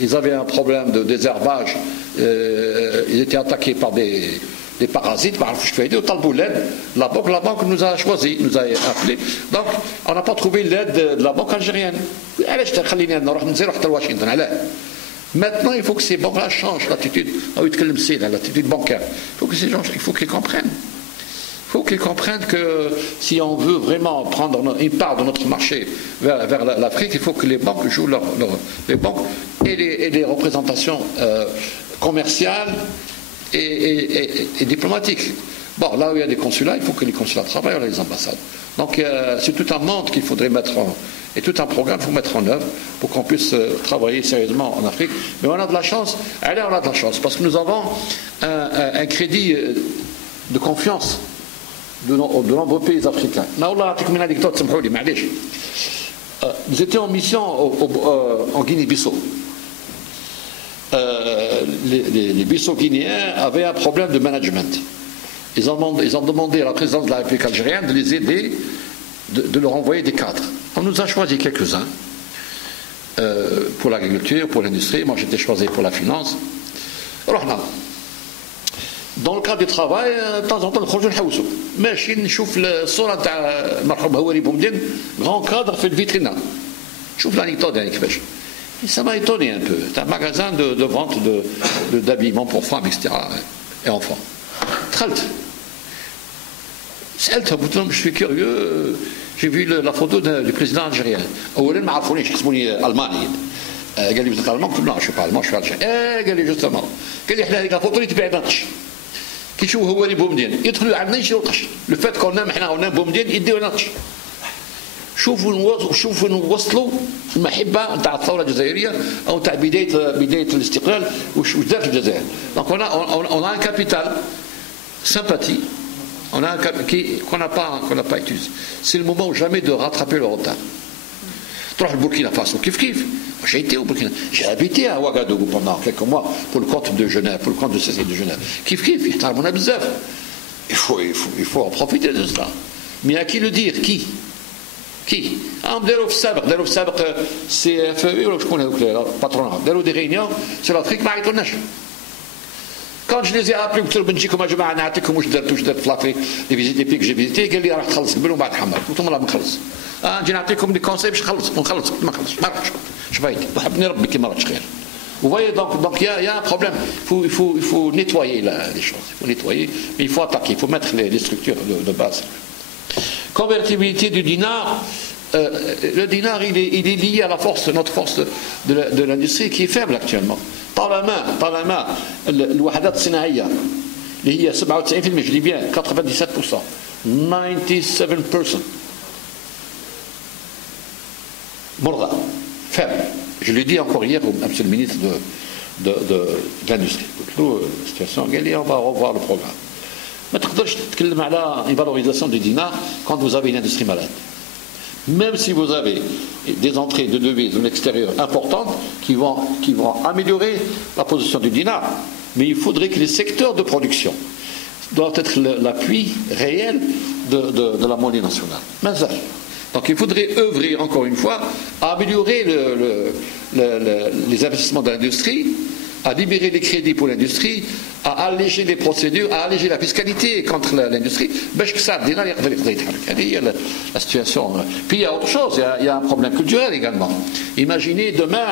Ils avaient un problème de désherbage, ils étaient attaqués par des parasites, la banque nous a choisi, nous a appelés. Donc, on n'a pas trouvé l'aide de la banque algérienne. Maintenant, il faut que ces banques-là changent l'attitude bancaire. Il faut qu'ils comprennent. Il faut qu'ils comprennent que si on veut vraiment prendre une part de notre marché vers l'Afrique, il faut que les banques jouent les banques et les représentations commerciales et diplomatiques. Bon, là où il y a des consulats, il faut que les consulats travaillent, les ambassades. Donc c'est tout un monde qu'il faudrait et tout un programme qu'il faut mettre en œuvre pour qu'on puisse travailler sérieusement en Afrique. Mais on a de la chance, parce que nous avons un crédit de confiance de nombreux pays africains. Nous étions en mission en Guinée-Bissau. Les Bissau-Guinéens avaient un problème de management. Ils ont demandé à la présidence de la République algérienne de les aider, de leur envoyer des cadres. On nous a choisi quelques-uns pour l'agriculture, pour l'industrie. Moi, j'étais choisi pour la finance. Alors là, dans le cadre du travail, de temps en temps, nous نحوسوا. ماشي نشوف الصورة تاع مرحبا هواري بومدين grand cadre في الفيترينا. شوف l'anecdote يعني كيفاش. Ça m'a étonné un peu. C'est un magasin de vente d'habillement pour femmes, etc. et enfants. دخلت. سألتهم قلت لهم je suis curieux. J'ai vu la photo du président algérien. أولا ما عرفونيش حسبوني ألماني. قال لي vous êtes allemand؟ قلت له non je suis pas allemand je suis algérien. قال لي justement. قال لي احنا هذيك الفوتو اللي تبعدناش. كي يشوفوا هو اللي بومدين يدخلوا عندنا يشريوا القش. لو فات كنا احنا هنا بومدين يديو لنا القش. شوفوا نوصلوا المحبه نتاع الثوره الجزائريه او نتاع بدايه الاستقلال واش دارت الجزائر. دونك on a un capital sympathie. On a qu'on n'a pas utilisé. C'est le moment jamais de rattraper le retard. تروح البوركينا فاسو كيف j'ai été au Burkina, j'ai habité à Ouagadougou pendant quelques mois pour le compte de Genève, pour le compte de CC de Genève. Kif يحترمونا بزاف. Il faut en profiter de cela. Mais à qui le dire? Qui داروا في السابق CFE ولا شكون هذوك الباترونات داروا دي ريونيون sur l'Afrique ما عيطولناش. Quand je les ai appelés قلت لهم بنجيكم يا جماعه نعطيكم واش درت في الافريك لي فيزيت لي بيك جي فيزيتي قال لي راح تخلص قبل ومن بعد حمر قلت لهم راه بنخلص نجي نعطيكم دي كونساي باش نخلص ما نخلصش ما رحتش شفايتي وحبني ربي كي ما رحتش خير. Vous voyez donc il y a un problème. Il faut nettoyer les choses. Il faut nettoyer, mais il faut attaquer. Il faut mettre les structures de base. Convertibilité du dinar. Le dinar, il est lié à notre force de l'industrie qui est faible actuellement. طالما الوحدات الصناعيه اللي هي 97% je dis bien 97% 97% مرضى faible. Je l'ai dit encore hier au monsieur le ministre de l'industrie. قلت له situation قال لي on va revoir le programme. ما تقدرش تتكلم على une valorisation du dinar quand vous avez une industrie malade. Même si vous avez des entrées de devises de l'extérieur importantes qui vont améliorer la position du dinar, mais il faudrait que les secteurs de production doivent être l'appui réel de la monnaie nationale. Donc il faudrait œuvrer encore une fois à améliorer les investissements de l'industrie, à libérer les crédits pour l'industrie, à alléger les procédures, à alléger la fiscalité contre l'industrie. La situation. Puis il y a autre chose, il y a un problème culturel également. Imaginez demain,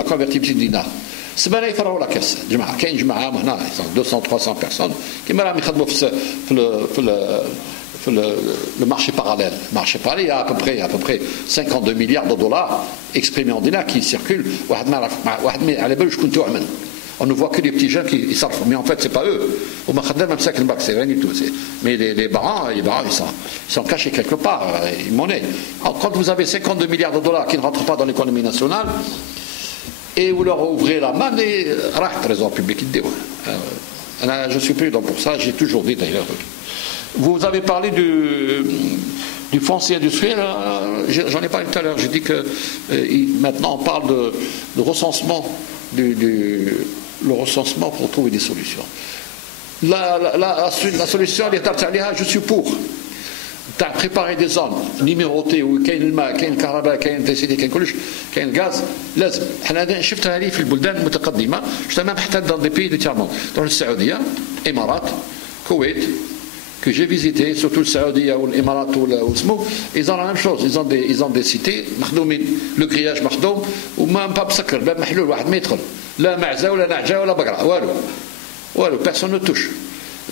la convertibilité du dinar. سبانه يفرغوا لا كاس جماعه كاين جماعه هنا 200 300 personnes كيما راهم يخدموا في le marché parallèle. Le marché parallèle, il y a à peu près 52 milliards de dollars exprimés en dinars qui circulent. On ne voit que les petits jeunes qui sortent. Mais en fait, ce n'est pas eux. C'est rien du tout. Mais les barons, ils sont cachés quelque part. Une monnaie. Quand vous avez 52 milliards de dollars qui ne rentrent pas dans l'économie nationale, et vous leur ouvrez la main, et trésor public. Je suis prudent pour ça, j'ai toujours dit d'ailleurs. Vous avez parlé du foncier industriel, j'en ai parlé tout à l'heure, j'ai dit que maintenant on parle de recensement, le recensement pour trouver des solutions. La solution, je suis pour. préparer des zones numérotées وكاين الماء كاين الكهرباء كاين التسيير كاين كلش كاين الغاز لازم حنا شفتها هذه في البلدان المتقدمه شفتها حتى dans des pays de tiers-monde dans السعوديه امارات كويت que j'ai visité surtout السعوديه والامارات واسمو ils ont la même chose ils ont des cités مخدومين le grillage مخدوم وما مسكر لا محلول واحد ما يدخل لا معزه ولا نعجه ولا بقره والو personne ne touche.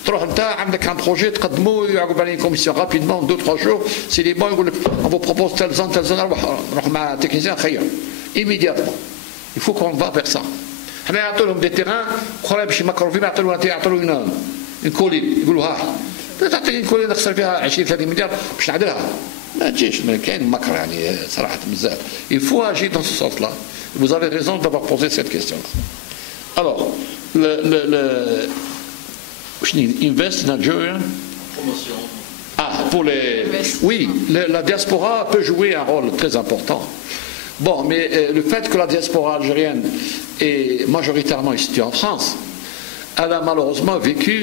تروح انت عندك un projet تقدموا يعقب عليه كوميسيون rapidement 2-3 jours c'est les bons يقول لك on vous propose telle zone نروح مع تكنيسيان خير immédiatement il faut qu'on va vers ça. حنا يعطوا لهم دي تيران اخرى باش يمكروا فيه يعطوا لهم une colline يقولوا ها تعطيني كولين نخسر فيها 20-30 مليار باش نعدلها ما تجيش كاين مكر يعني صراحه بزاف. Il faut agir dans ce sens là. Vous avez raison d'avoir posé cette question là. Alors Invest in Nigeria. Promotion. Pour les. Oui, la diaspora peut jouer un rôle très important. Bon, mais le fait que la diaspora algérienne est majoritairement ici en France, elle a malheureusement vécu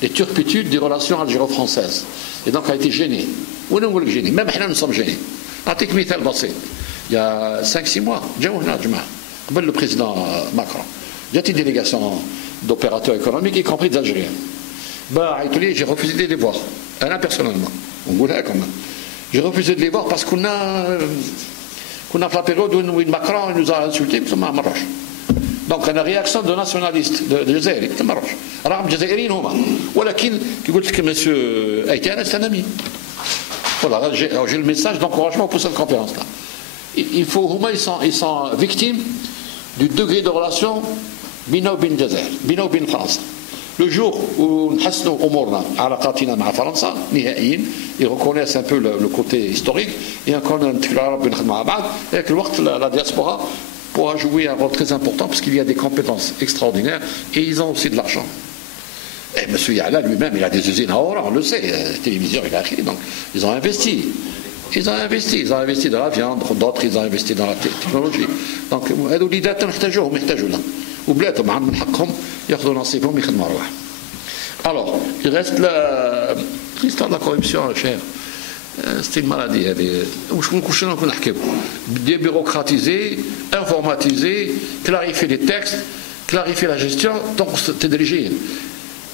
les turpitudes des relations algéro-françaises. Et donc a été gênée. Ou non, gênée. Même nous sommes gênés. أعطيك مثال بسيط. Il y a 5-6 mois, جاوا هنا جماعة قبل le président Macron. جات une délégation d'opérateurs économiques, y compris des Algériens. J'ai refusé de les voir. Elle personnellement. J'ai refusé de les voir parce qu'on a كنا في لا بيريود وين ماكرون nous a insulté ما مرش. دونك انا رياكسيون دو ناسيوناليست جزائري ما مرش. راهم جزائريين هما ولكن كي قلت لك مسيو ايتان c'est un ami. Voilà, j'ai le message d'encouragement pour cette conférence-là. Il faut, ils sont victimes du degré de relation بيننا وبين الجزائر، بيننا وبين فرنسا. Le jour où نحسنوا أمورنا علاقاتنا مع فرنسا نهائيا، ils reconnaissent un peu le côté historique et encore نتكلوا على ربي نخدموا مع بعض. avec الوقت la diaspora pourra jouer un rôle très important parce qu'il y a des compétences extraordinaires et ils ont aussi de l'argent. Et M. Yala lui-même, il a des usines à or, on le sait, la télévision, il a écrit, donc ils ont investi. Ils ont investi dans la viande, d'autres ils ont investi dans la technologie. Donc, هذو وليدات نحتاجوهم يحتاجونا. وبلاتهم عندهم حقهم ياخذوا نصيبهم يخدموا أرواح. Alors, il reste l'histoire de la corruption, cher. C'est une maladie. واش نكون نحكيو؟ Débureaucratiser, informatiser, clarifier les textes, clarifier la gestion, donc تدريجيا.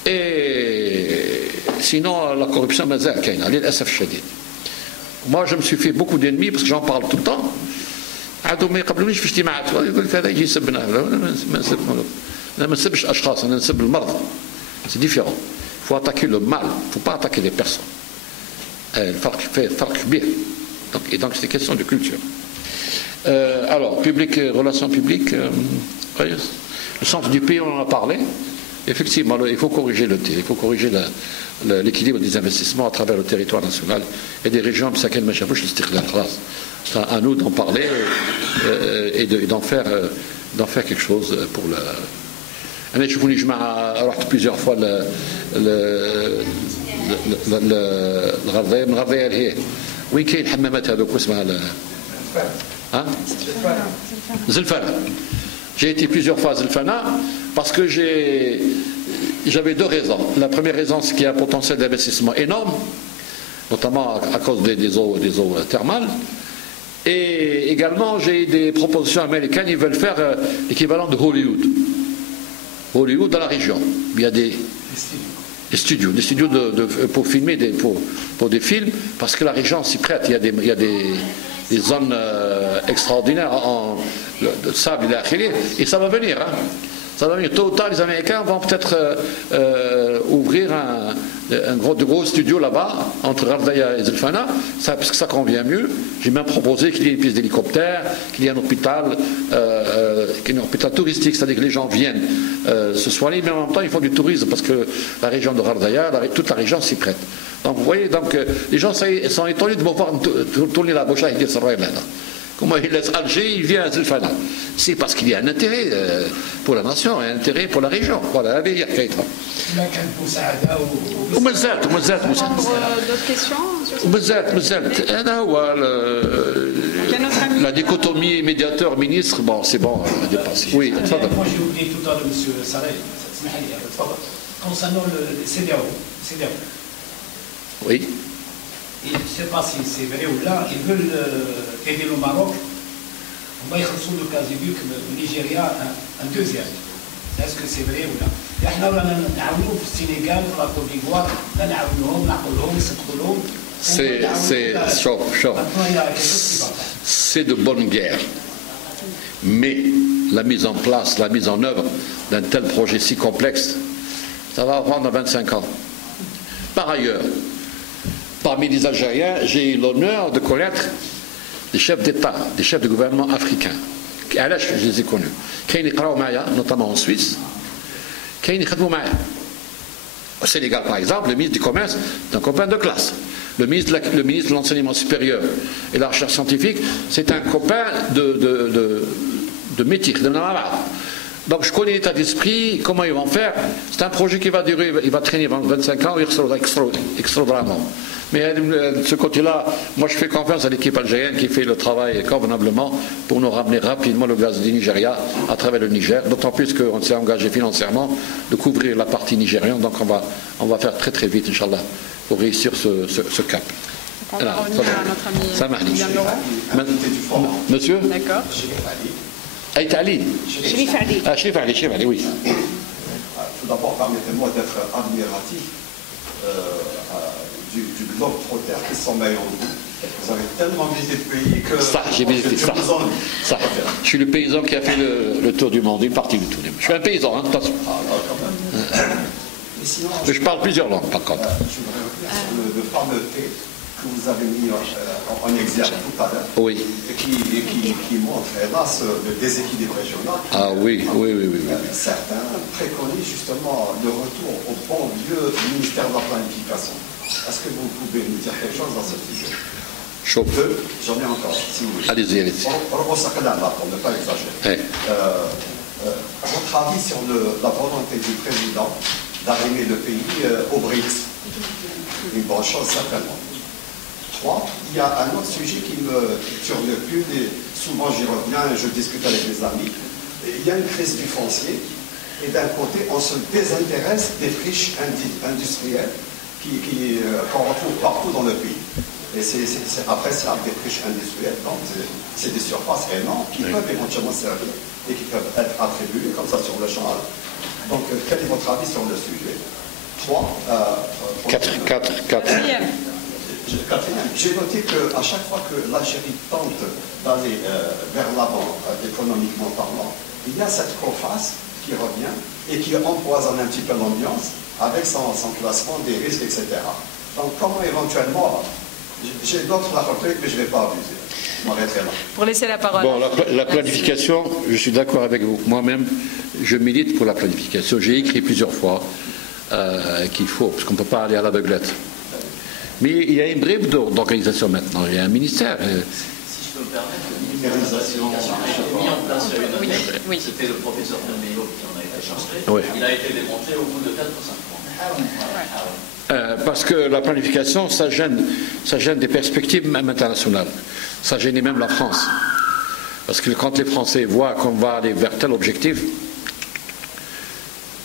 Et sinon, la corruption mazal كاينه للاسف الشديد. Moi, je me suis fait beaucoup d'ennemis parce que j'en parle tout le temps. عادوا ما يقبلونيش في اجتماعات يقول لك هذا يجي يسبنا. ما نسبش اشخاص، انا نسب المرضى. C'est différent. Il faut attaquer le mal, il ne faut pas attaquer les personnes. الفرق كبير. Et donc c'est une question de culture. Alors, relations publiques, le centre du pays, on en a parlé. Effectivement, il faut corriger le tir, il faut corriger l'équilibre des investissements à travers le territoire national et des régions. C'est à nous d'en parler et d'en faire quelque chose pour le. أنا تشوفوني جماعة رحت plusieurs fois الغرضية من الغرضية لهيه وين كاين الحمامات هذوك واسمها زلفانة. J'ai été plusieurs fois à Zilfana parce que j'avais deux raisons. La première raison, c'est qu'il y a un potentiel d'investissement énorme, notamment à cause des eaux thermales. Et également, j'ai des propositions américaines, ils veulent faire l'équivalent de Hollywood. Hollywood dans la région. Il y a des studios pour filmer, pour des films, parce que la région s'y prête. Il y a des zones extraordinaires de sable et ça va venir. Ça va venir. Tôt ou tard, les Américains vont peut-être ouvrir de gros studios là-bas, entre Ghardaya et Zilfana, parce que ça convient mieux. J'ai même proposé qu'il y ait une piste d'hélicoptère, qu'il y ait un hôpital touristique, c'est-à-dire que les gens viennent se soigner, mais en même temps, ils font du tourisme, parce que la région de Ghardaya, toute la région s'y prête. Donc, vous voyez, les gens sont étonnés de me voir tourner la bouche et dire ça va là. Comment il laisse Alger, il vient à Zilfana. C'est parce qu'il y a un intérêt pour la nation, un intérêt pour la région. Voilà, il y a d'autres questions. La dichotomie médiateur-ministre, bon, c'est bon, dépassé. Oui, moi j'ai oublié tout à l'heure, M. Sareh, concernant le CDAO. Oui. Je ne sais pas si c'est vrai ou là, ils veulent aider le Maroc. On va y recevoir le Kazibuk, le Nigeria, un deuxième. Est-ce que c'est vrai ou là? C'est de bonne guerre. Mais la mise en place, la mise en œuvre d'un tel projet si complexe, ça va prendre 25 ans. Par ailleurs, parmi les Algériens, j'ai eu l'honneur de connaître des chefs d'État, des chefs de gouvernement africains. Je les ai connus. Notamment en Suisse. Au Sénégal, par exemple, le ministre du Commerce est un copain de classe. Le ministre de l'Enseignement supérieur et de la recherche scientifique, c'est un copain de métier, de Namara. Donc je connais l'état d'esprit, comment ils vont faire. C'est un projet qui va durer, il va traîner 25 ans, il sera extraordinairement. Mais de ce côté-là, moi je fais confiance à l'équipe algérienne qui fait le travail convenablement pour nous ramener rapidement le gaz du Nigeria à travers le Niger, d'autant plus qu'on s'est engagé financièrement de couvrir la partie nigérienne, donc on va faire très très vite, Inch'Allah, pour réussir ce cap. On va revenir à notre ami Julien Laurent. Monsieur? D'accord. Aït Ali. Chérif Ali. Ah, Chérif Ali, oui. Tout d'abord, permettez-moi d'être admiratif du globe trotter qui sommeille en vous. Vous avez tellement visité le pays que... Ça, j'ai visité ça. Je suis le paysan qui a fait le tour du monde, une partie du tour du monde. Je suis un paysan, hein, attention. Mais je parle plusieurs langues, par contre. Je voudrais revenir sur le fameux thé que vous avez mis en exergue tout à l'heure. Oui. Et qui montre, hélas, le déséquilibre régional. Ah oui. Certains préconisent justement le retour au bon vieux ministère de la planification. Est-ce que vous pouvez nous dire quelque chose dans ce sujet? Chaud. J'en ai encore, si vous voulez. Allez-y. Pour ne pas exagérer. Votre avis sur la volonté du président d'arrimer le pays au BRICS? Une bonne chose, certainement. 3, il y a un autre sujet qui me turne plus, et souvent j'y reviens et je discute avec mes amis. Il y a une crise du foncier, et d'un côté, on se désintéresse des friches industrielles qu'on retrouve partout dans le pays. Et c'est appréciable, des friches industrielles, donc c'est des surfaces énormes qui peuvent éventuellement servir et qui peuvent être attribuées comme ça sur le champ. Donc, quel est votre avis sur le sujet? 3. Quatrième. J'ai noté qu'à chaque fois que l'Algérie tente d'aller vers l'avant, économiquement parlant, il y a cette COFAS qui revient et qui empoisonne un petit peu l'ambiance avec son classement des risques, etc. Donc, comment éventuellement, j'ai d'autres à retenir, mais je ne vais pas abuser. Je m'arrêterai là. Pour laisser la parole. Bon, la planification, je suis d'accord avec vous. Moi-même, je milite pour la planification. J'ai écrit plusieurs fois qu'il faut, parce qu'on ne peut pas aller à l'aveuglette. Mais il y a une bribe d'organisation maintenant. Il y a un ministère. Si je peux me permettre, le ministère de la planification a été mis en place il y a une année. Oui. C'était le professeur Mello qui en a été chargé. Oui. Il a été démonté au bout de 4 ou 5 mois. Parce que la planification, ça gêne des perspectives même internationales. Ça gêne même la France. Parce que quand les Français voient qu'on va aller vers tel objectif,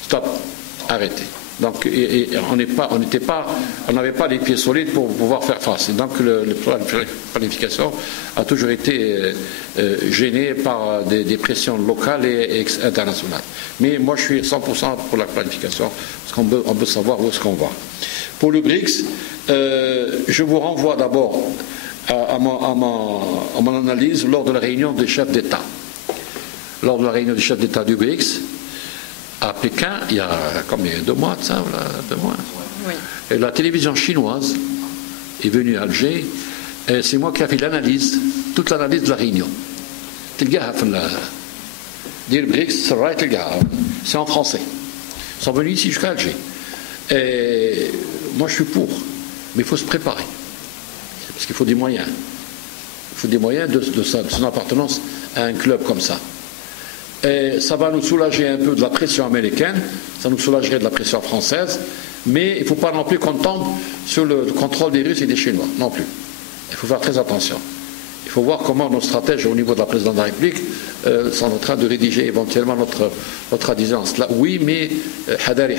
stop, arrêtez. Donc on n'avait pas les pieds solides pour pouvoir faire face. Et donc la planification a toujours été gênée par des pressions locales et internationales. Mais moi je suis 100% pour la planification, parce qu'on peut savoir où est-ce qu'on va. Pour le BRICS, je vous renvoie d'abord à mon analyse lors de la réunion des chefs d'État. Lors de la réunion des chefs d'État du BRICS, à Pékin, il y a combien? 2 mois de ça, 2 mois. Oui. Et la télévision chinoise est venue à Alger, et c'est moi qui ai fait l'analyse, toute l'analyse de la réunion. C'est en français. Ils sont venus ici jusqu'à Alger. Et moi je suis pour, mais il faut se préparer. Parce qu'il faut des moyens. Il faut des moyens de son appartenance à un club comme ça. Et ça va nous soulager un peu de la pression américaine, ça nous soulagerait de la pression française, mais il ne faut pas non plus qu'on tombe sur le contrôle des Russes et des Chinois, non plus. Il faut faire très attention. Il faut voir comment nos stratèges au niveau de la présidence de la République sont en train de rédiger éventuellement notre adhésion. Là, oui, mais hadari.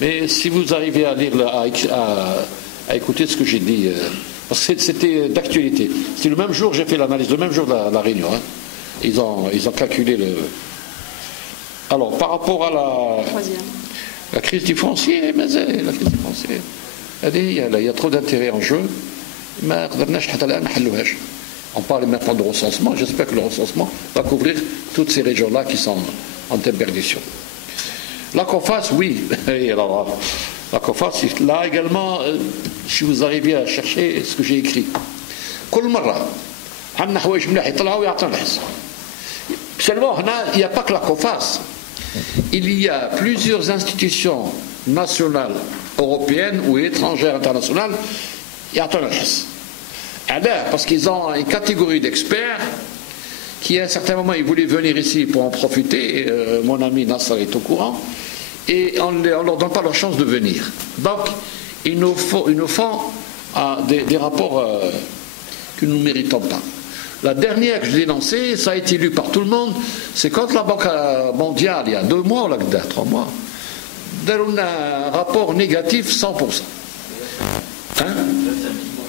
Mais si vous arrivez à lire, à écouter ce que j'ai dit, parce que c'était d'actualité. C'était le même jour, j'ai fait l'analyse, le même jour de la réunion. Hein. Ils ont calculé le... Alors, par rapport à la crise du foncier, il y a trop d'intérêts en jeu. On parle maintenant de recensement. J'espère que le recensement va couvrir toutes ces régions-là qui sont en telle perdition. La COFAS, oui. Et alors, la COFAS, là également, si vous arrivez à chercher ce que j'ai écrit. Seulement, il n'y a pas que la COFAS. Il y a plusieurs institutions nationales, européennes ou étrangères, internationales, parce qu'ils ont une catégorie d'experts qui, à un certain moment, ils voulaient venir ici pour en profiter. Mon ami Nasser est au courant. Et on ne leur donne pas leur chance de venir. Donc, ils nous font des rapports que nous ne méritons pas. La dernière que je dénonçais, ça a été lu par tout le monde, c'est quand la Banque mondiale, il y a 2 mois, 3 mois, donne un rapport négatif 100%. Hein?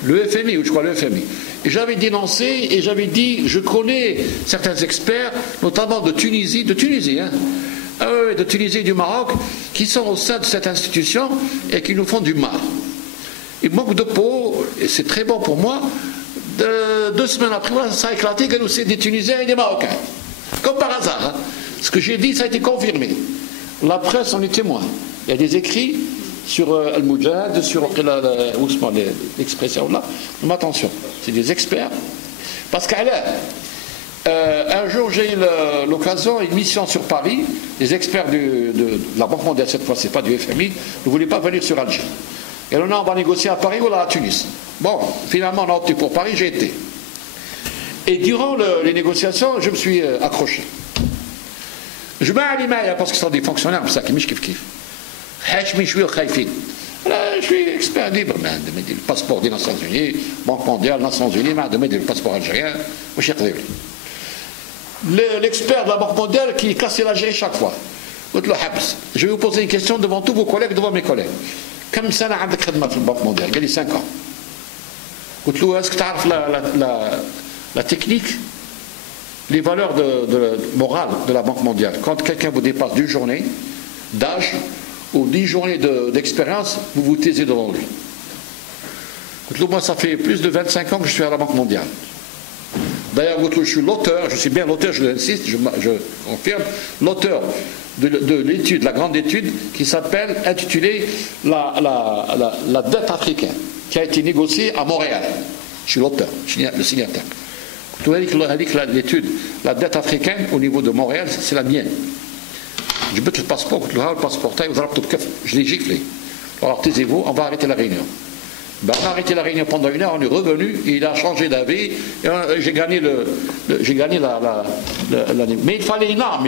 Le FMI, ou je crois le FMI. Et j'avais dénoncé et j'avais dit, je connais certains experts, notamment de Tunisie, de Tunisie et du Maroc, qui sont au sein de cette institution et qui nous font du mal. Ils manquent de peau, et c'est très bon pour moi, 2 semaines après, ça a éclaté, que c'est des Tunisiens et des Marocains. Comme par hasard. Hein. Ce que j'ai dit, ça a été confirmé. La presse en est témoin. Il y a des écrits sur Al-Mujahid, sur l'expression là. Mais attention, c'est des experts. Parce qu'un jour, j'ai eu l'occasion, une mission sur Paris, les experts de la Banque mondiale, cette fois, c'est pas du FMI, ne voulaient pas venir sur Alger. Et on va négocier à Paris ou à Tunis. Bon, finalement, on a opté pour Paris, j'ai été. Et durant les négociations, je me suis accroché. Je mets à l'image, parce que ce sont des fonctionnaires, ça qui m'échif kif. Je suis expert libre, le passeport des Nations Unies, Banque mondiale, Nations Unies, le passeport algérien. L'expert de la Banque mondiale qui cassait l'Algérie chaque fois. Je vais vous poser une question devant tous vos collègues, devant mes collègues. Comme ça, on a fait la Banque mondiale, il y a 5 ans. Est-ce que tu as la technique, les valeurs morales de la Banque mondiale? Quand quelqu'un vous dépasse d'une journée d'âge ou 10 journées d'expérience, vous vous taisez devant lui. Moi, ça fait plus de 25 ans que je suis à la Banque mondiale. D'ailleurs, je suis l'auteur, je suis bien l'auteur, je l'insiste, je confirme, l'auteur de l'étude, la grande étude qui s'appelle, intitulée la dette africaine, qui a été négociée à Montréal. Je suis l'auteur, le signataire. L'étude, la dette africaine au niveau de Montréal, c'est la mienne. Je bute le passeport, je l'ai giflé. Alors taisez-vous, on va arrêter la réunion. Ben, on a arrêté la réunion pendant 1 heure, on est revenu, il a changé d'avis, j'ai gagné mais il fallait une arme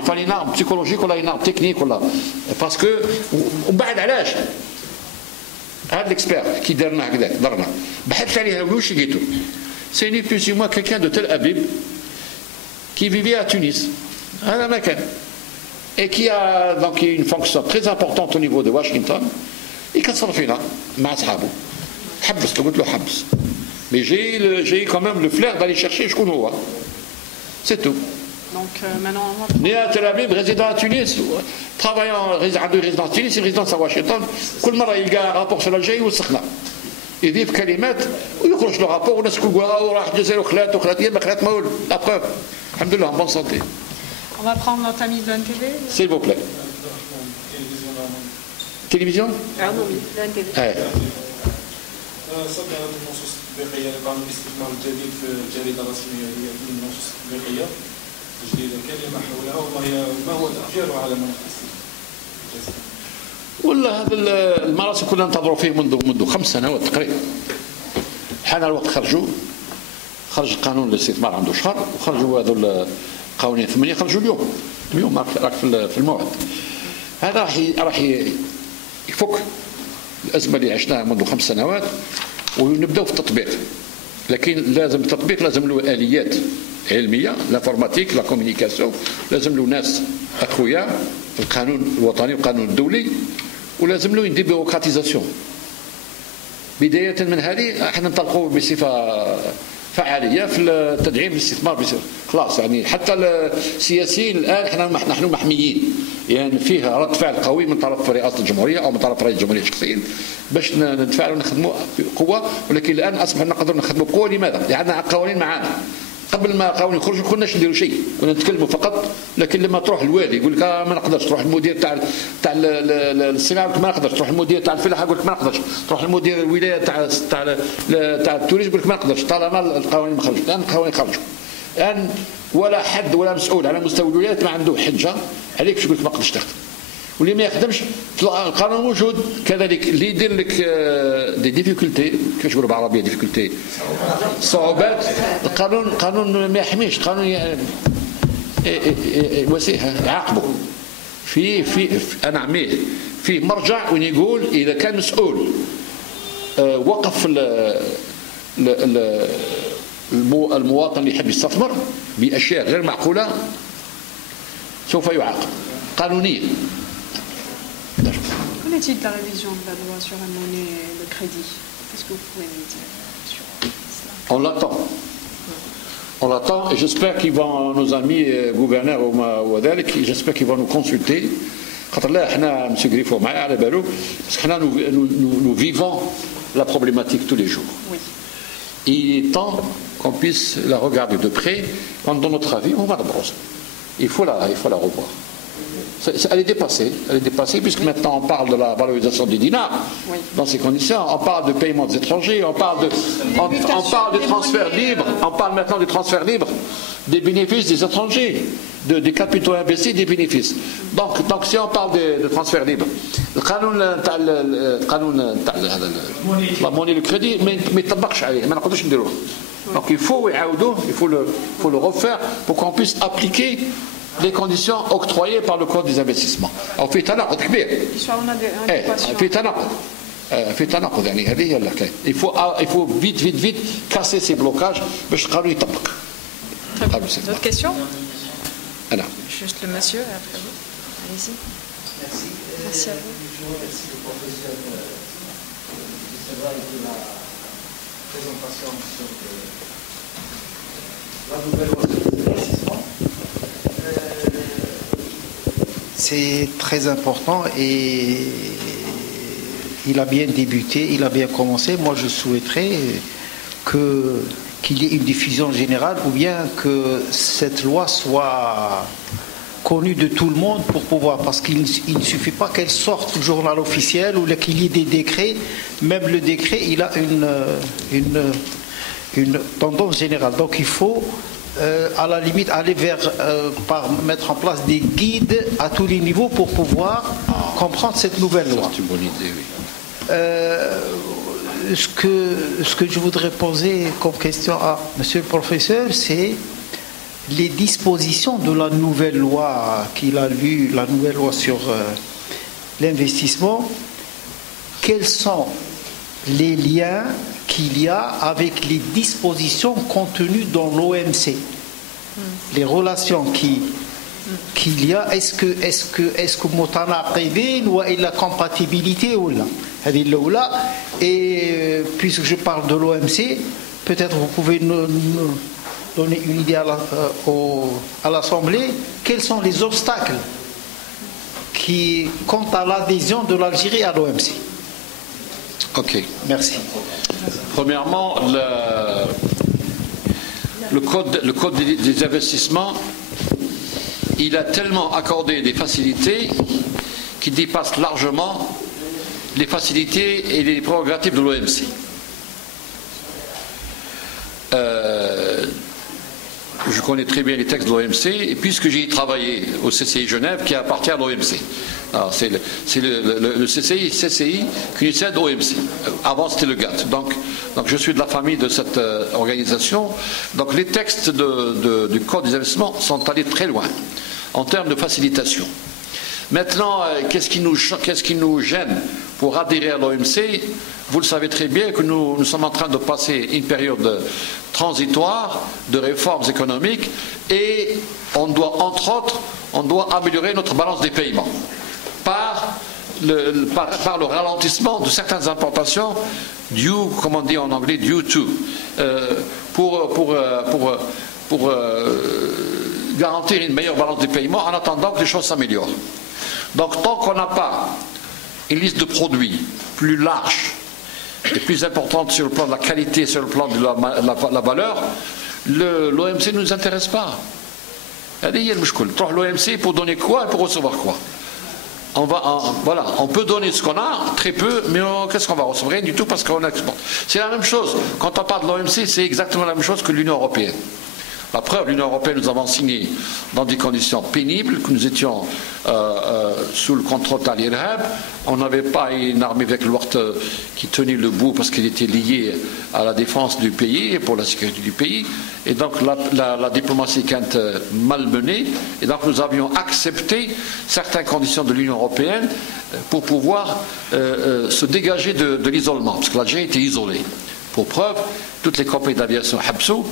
psychologique, une arme technique, parce que, l'expert qui c'est ni plus ni moins quelqu'un de Tel Aviv qui vivait à Tunis, et qui a donc une fonction très importante au niveau de Washington, et qui s'en fait là, mais j'ai quand même le flair d'aller chercher jusqu'au Noah. C'est tout. Donc maintenant, né à Tel Aviv, résident à Tunis, travaillant résident à Tunis et résident à Washington, كل مرة يلقى rapport sur l'Algérie والسخنة. يضيف كلمات ويخرج له rapport والناس كلها وراح الجزائر وخلات ما خلات ما la preuve. Alhamdoulilah, en bonne santé. On va prendre notre ami de l'NTV. S'il vous plaît. Télévision. Ah oui, l'NTV. صدر النصوص التطبيقيه لقانون الاستثمار الجديد في الجريده الرسميه هي من النصوص التطبيقيه جديده كلمه حولها وما هو تاثيرها على مناخ الاستثمار؟ والله هذا المراسم كنا ننتظروا فيه منذ 5 سنوات تقريبا. حان الوقت خرج قانون الاستثمار عنده شهر وخرجوا هذو القوانين 8 خرجوا اليوم راك في الموعد. هذا راح يفك الأزمة اللي عشناها منذ 5 سنوات ونبدأ في التطبيق. لكن لازم التطبيق لازم له آليات علمية، لافورماتيك، لا كوميونيكاسيون، لازم له ناس أقوياء في القانون الوطني والقانون الدولي، ولازم له يدير بيروقراطيزاسيون. بداية من هذه احنا ننطلقوا بصفة فعالية في تدعيم الاستثمار خلاص. يعني حتى السياسيين الآن نحن محميين، يعني فيها رد فعل قوي من طرف رئاسة الجمهورية أو من طرف رئيس الجمهورية شخصيا باش نتفاعلوا ونخدموا بقوة. ولكن الآن أصبح نقدر نخدموا بقوة. لماذا؟ لأن عندنا قوانين معانا. قبل ما قوانين يخرجوا كناش نديروا شيء، كنا نتكلموا فقط. لكن لما تروح الوالي يقول لك ما نقدرش، تروح المدير تاع الصناعه يقول لك ما نقدرش، تروح المدير تاع الفلاحه يقول لك ما نقدرش، تروح المدير الولايه تاع التوريزم يقول لك ما نقدرش طالما القوانين ما خرجوش. الان القوانين خرجوا الان، ولا حد ولا مسؤول على مستوى الولايات ما عنده حجه عليك باش يقول لك ما نقدرش تخدم. واللي ما يخدمش القانون موجود. كذلك اللي يدير لك دي ديفيكولتي، كيفاش يقولوا بالعربيه ديفيكولتي، صعوبات، القانون ما يحميش. القانون وسيح يعاقبه. في انا عميه في مرجع وين يقول اذا كان مسؤول وقف المواطن اللي يحب يستثمر باشياء غير معقوله سوف يعاقب قانونيا. Qu'en est-il de la révision de la loi sur la monnaie et le crédit? Qu'est-ce que vous pouvez nous dire sur cela? On l'attend. On l'attend et j'espère qu'ils vont, nos amis gouverneurs j'espère qu'ils vont nous consulter. Parce que nous vivons la problématique tous les jours. Oui. il est temps qu'on puisse la regarder de près. Quand dans notre avis, on va la brosser. Il faut la revoir. Elle est dépassée, puisque maintenant on parle de la valorisation des dinars. Oui. Dans ces conditions, on parle de paiement des étrangers, on parle de transfert libre, on parle maintenant de transfert libre des bénéfices des étrangers, des capitaux investis, des bénéfices. Donc si on parle de transfert libre, la monnaie, le crédit, mais donc il faut le refaire pour qu'on puisse appliquer les conditions octroyées par le Code des investissements. Il faut vite casser ces blocages. D'autres questions? Juste le monsieur, et après vous. Allez-y. Merci à vous. Je remercie le professeur de la présentation sur la nouvelle loi sur l'investissement. C'est très important et il a bien débuté, il a bien commencé. Moi, je souhaiterais qu'il y ait une diffusion générale ou bien que cette loi soit connue de tout le monde pour pouvoir, parce qu'il ne suffit pas qu'elle sorte du journal officiel ou qu'il y ait des décrets. Même le décret, il a une tendance générale. Donc il faut à la limite aller mettre en place des guides à tous les niveaux pour pouvoir comprendre cette nouvelle loi. C'est une bonne idée, oui. Ce que je voudrais poser comme question à monsieur le professeur, c'est les dispositions de la nouvelle loi qu'il a lue, la nouvelle loi sur l'investissement. Quels sont les liens qu'il y a avec les dispositions contenues dans l'OMC, les relations qu'il y a, est-ce que mutanaqidin ou la compatibilité ou là, et puisque je parle de l'OMC, peut-être vous pouvez nous donner une idée à l'Assemblée, quels sont les obstacles qui comptent à l'adhésion de l'Algérie à l'OMC. Ok. Merci. Premièrement, le code des investissements, il a tellement accordé des facilités qui dépassent largement les facilités et les prérogatives de l'OMC. Je connais très bien les textes de l'OMC, et puisque j'ai travaillé au CCI Genève qui appartient à l'OMC. C'est le CCI qui cède au OMC. Avant c'était le GATT. Donc je suis de la famille de cette organisation. Donc les textes du Code des investissements sont allés très loin en termes de facilitation. Maintenant, qu'est-ce qui nous gêne pour adhérer à l'OMC? Vous le savez très bien que nous sommes en train de passer une période transitoire de réformes économiques et on doit, entre autres, améliorer notre balance des paiements par le ralentissement de certaines importations due, comme on dit en anglais, due to, pour garantir une meilleure balance des paiements en attendant que les choses s'améliorent. Donc tant qu'on n'a pas une liste de produits plus large et plus importante sur le plan de la qualité, sur le plan de la valeur, l'OMC ne nous intéresse pas. L'OMC pour donner quoi et pour recevoir quoi? Voilà, on peut donner ce qu'on a, très peu, mais qu'est-ce qu'on va recevoir? Rien du tout parce qu'on exporte. C'est la même chose. Quand on parle de l'OMC, c'est exactement la même chose que l'Union européenne. La preuve, l'Union européenne, nous avons signé dans des conditions pénibles, que nous étions sous le contrôle d'Al-Irhab. On n'avait pas une armée avec l'Ouest qui tenait le bout parce qu'elle était liée à la défense du pays et pour la sécurité du pays. Et donc la diplomatie est malmenée. Et donc nous avions accepté certaines conditions de l'Union européenne pour pouvoir se dégager de l'isolement, parce que l'Algérie était isolée. Pour preuve, toutes les compagnies d'aviation Habsou,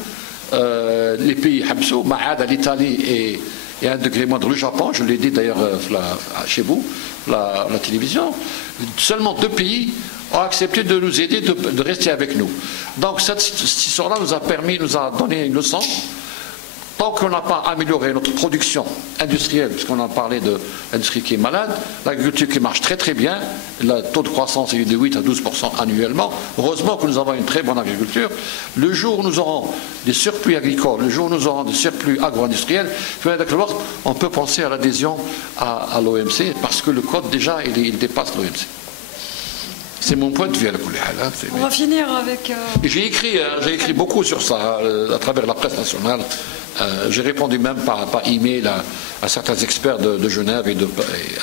les pays Habsou, Ma'ad, l'Italie et un degré moindre le Japon, je l'ai dit d'ailleurs chez vous, la télévision, seulement 2 pays ont accepté de nous aider, de rester avec nous. Donc cette histoire-là nous a donné une leçon Tant qu'on n'a pas amélioré notre production industrielle, puisqu'on a parlé de l'industrie qui est malade, l'agriculture qui marche très très bien, le taux de croissance est de 8 à 12% annuellement. Heureusement que nous avons une très bonne agriculture. Le jour où nous aurons des surplus agricoles, le jour où nous aurons des surplus agro-industriels, on peut penser à l'adhésion à l'OMC, parce que le code déjà, il dépasse l'OMC. C'est mon point de vue à la couleur. On va finir avec... J'ai écrit beaucoup sur ça à travers la presse nationale. J'ai répondu même par email à certains experts de Genève et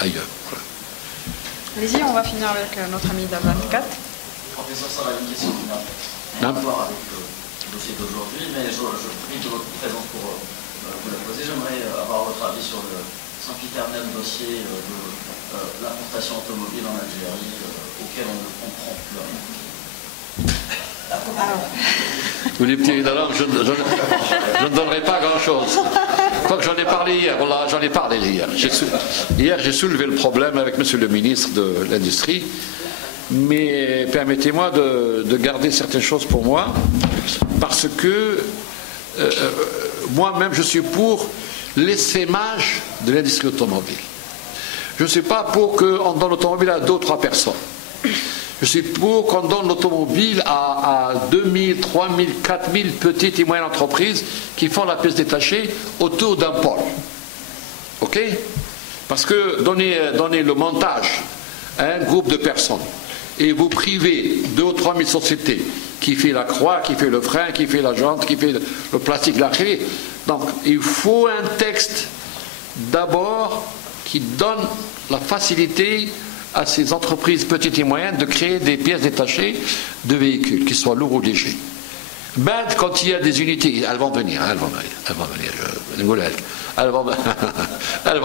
ailleurs. Voilà. Allez-y, on va finir avec notre ami d'A24. Professeur, ça va une question qui n'a rien à voir avec le dossier d'aujourd'hui, mais je profite de votre présence pour vous la poser. J'aimerais avoir votre avis sur le sempiternel dossier de l'importation automobile en Algérie, auquel on ne comprend plus rien. Vous les petits là, je ne donnerai pas grand-chose. Quoique j'en ai parlé hier, voilà, j'en ai parlé hier. Hier, j'ai soulevé le problème avec monsieur le ministre de l'Industrie, mais permettez-moi de garder certaines choses pour moi, parce que moi-même, je suis pour l'essaimage de l'industrie automobile. Je ne suis pas pour qu'on donne l'automobile à 2 ou 3 personnes. Je suis pour qu'on donne l'automobile à 2000, 3000, 4000 petites et moyennes entreprises qui font la pièce détachée autour d'un pôle. OK? Parce que donner le montage à un groupe de personnes et vous privez 2 ou 3 000 sociétés qui fait la croix, qui fait le frein, qui fait la jante, qui fait le plastique, la clé. Donc il faut un texte d'abord qui donne la facilité à ces entreprises petites et moyennes de créer des pièces détachées de véhicules, qu'ils soient lourds ou légers. Ben, quand il y a des unités, elles vont venir, elles vont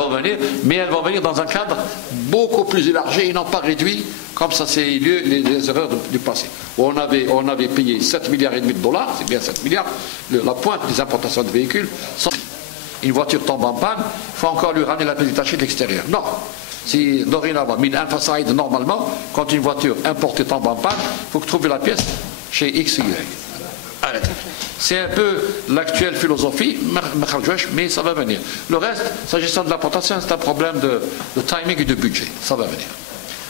venir, mais elles vont venir dans un cadre beaucoup plus élargi et non pas réduit, comme ça c'est lieu les erreurs du passé. On avait payé 7,5 milliards de dollars, c'est bien 7 milliards, la pointe des importations de véhicules. Une voiture tombe en panne, il faut encore lui ramener la pièce détachée de l'extérieur. Non. Si dorénavant, normalement, quand une voiture importée tombe en panne, il faut trouver la pièce chez X, Y. C'est un peu l'actuelle philosophie, mais ça va venir. Le reste, s'agissant de l'importation, c'est un problème de timing et de budget. Ça va venir.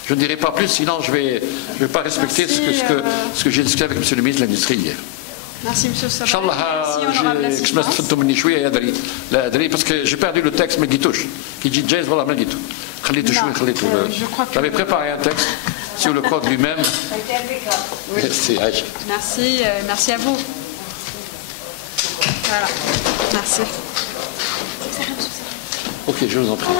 Je ne dirai pas plus, sinon je vais pas respecter ce que j'ai discuté avec M. le ministre de l'Industrie hier. Merci M. Sabah. Inch'Allah, parce que j'ai perdu le texte, mais qui touche. Qui dit James, voilà, mais qui touche. J'avais préparé un texte sur le code lui-même. Oui. Merci à vous. Voilà. Merci. Ok, je vous en prie.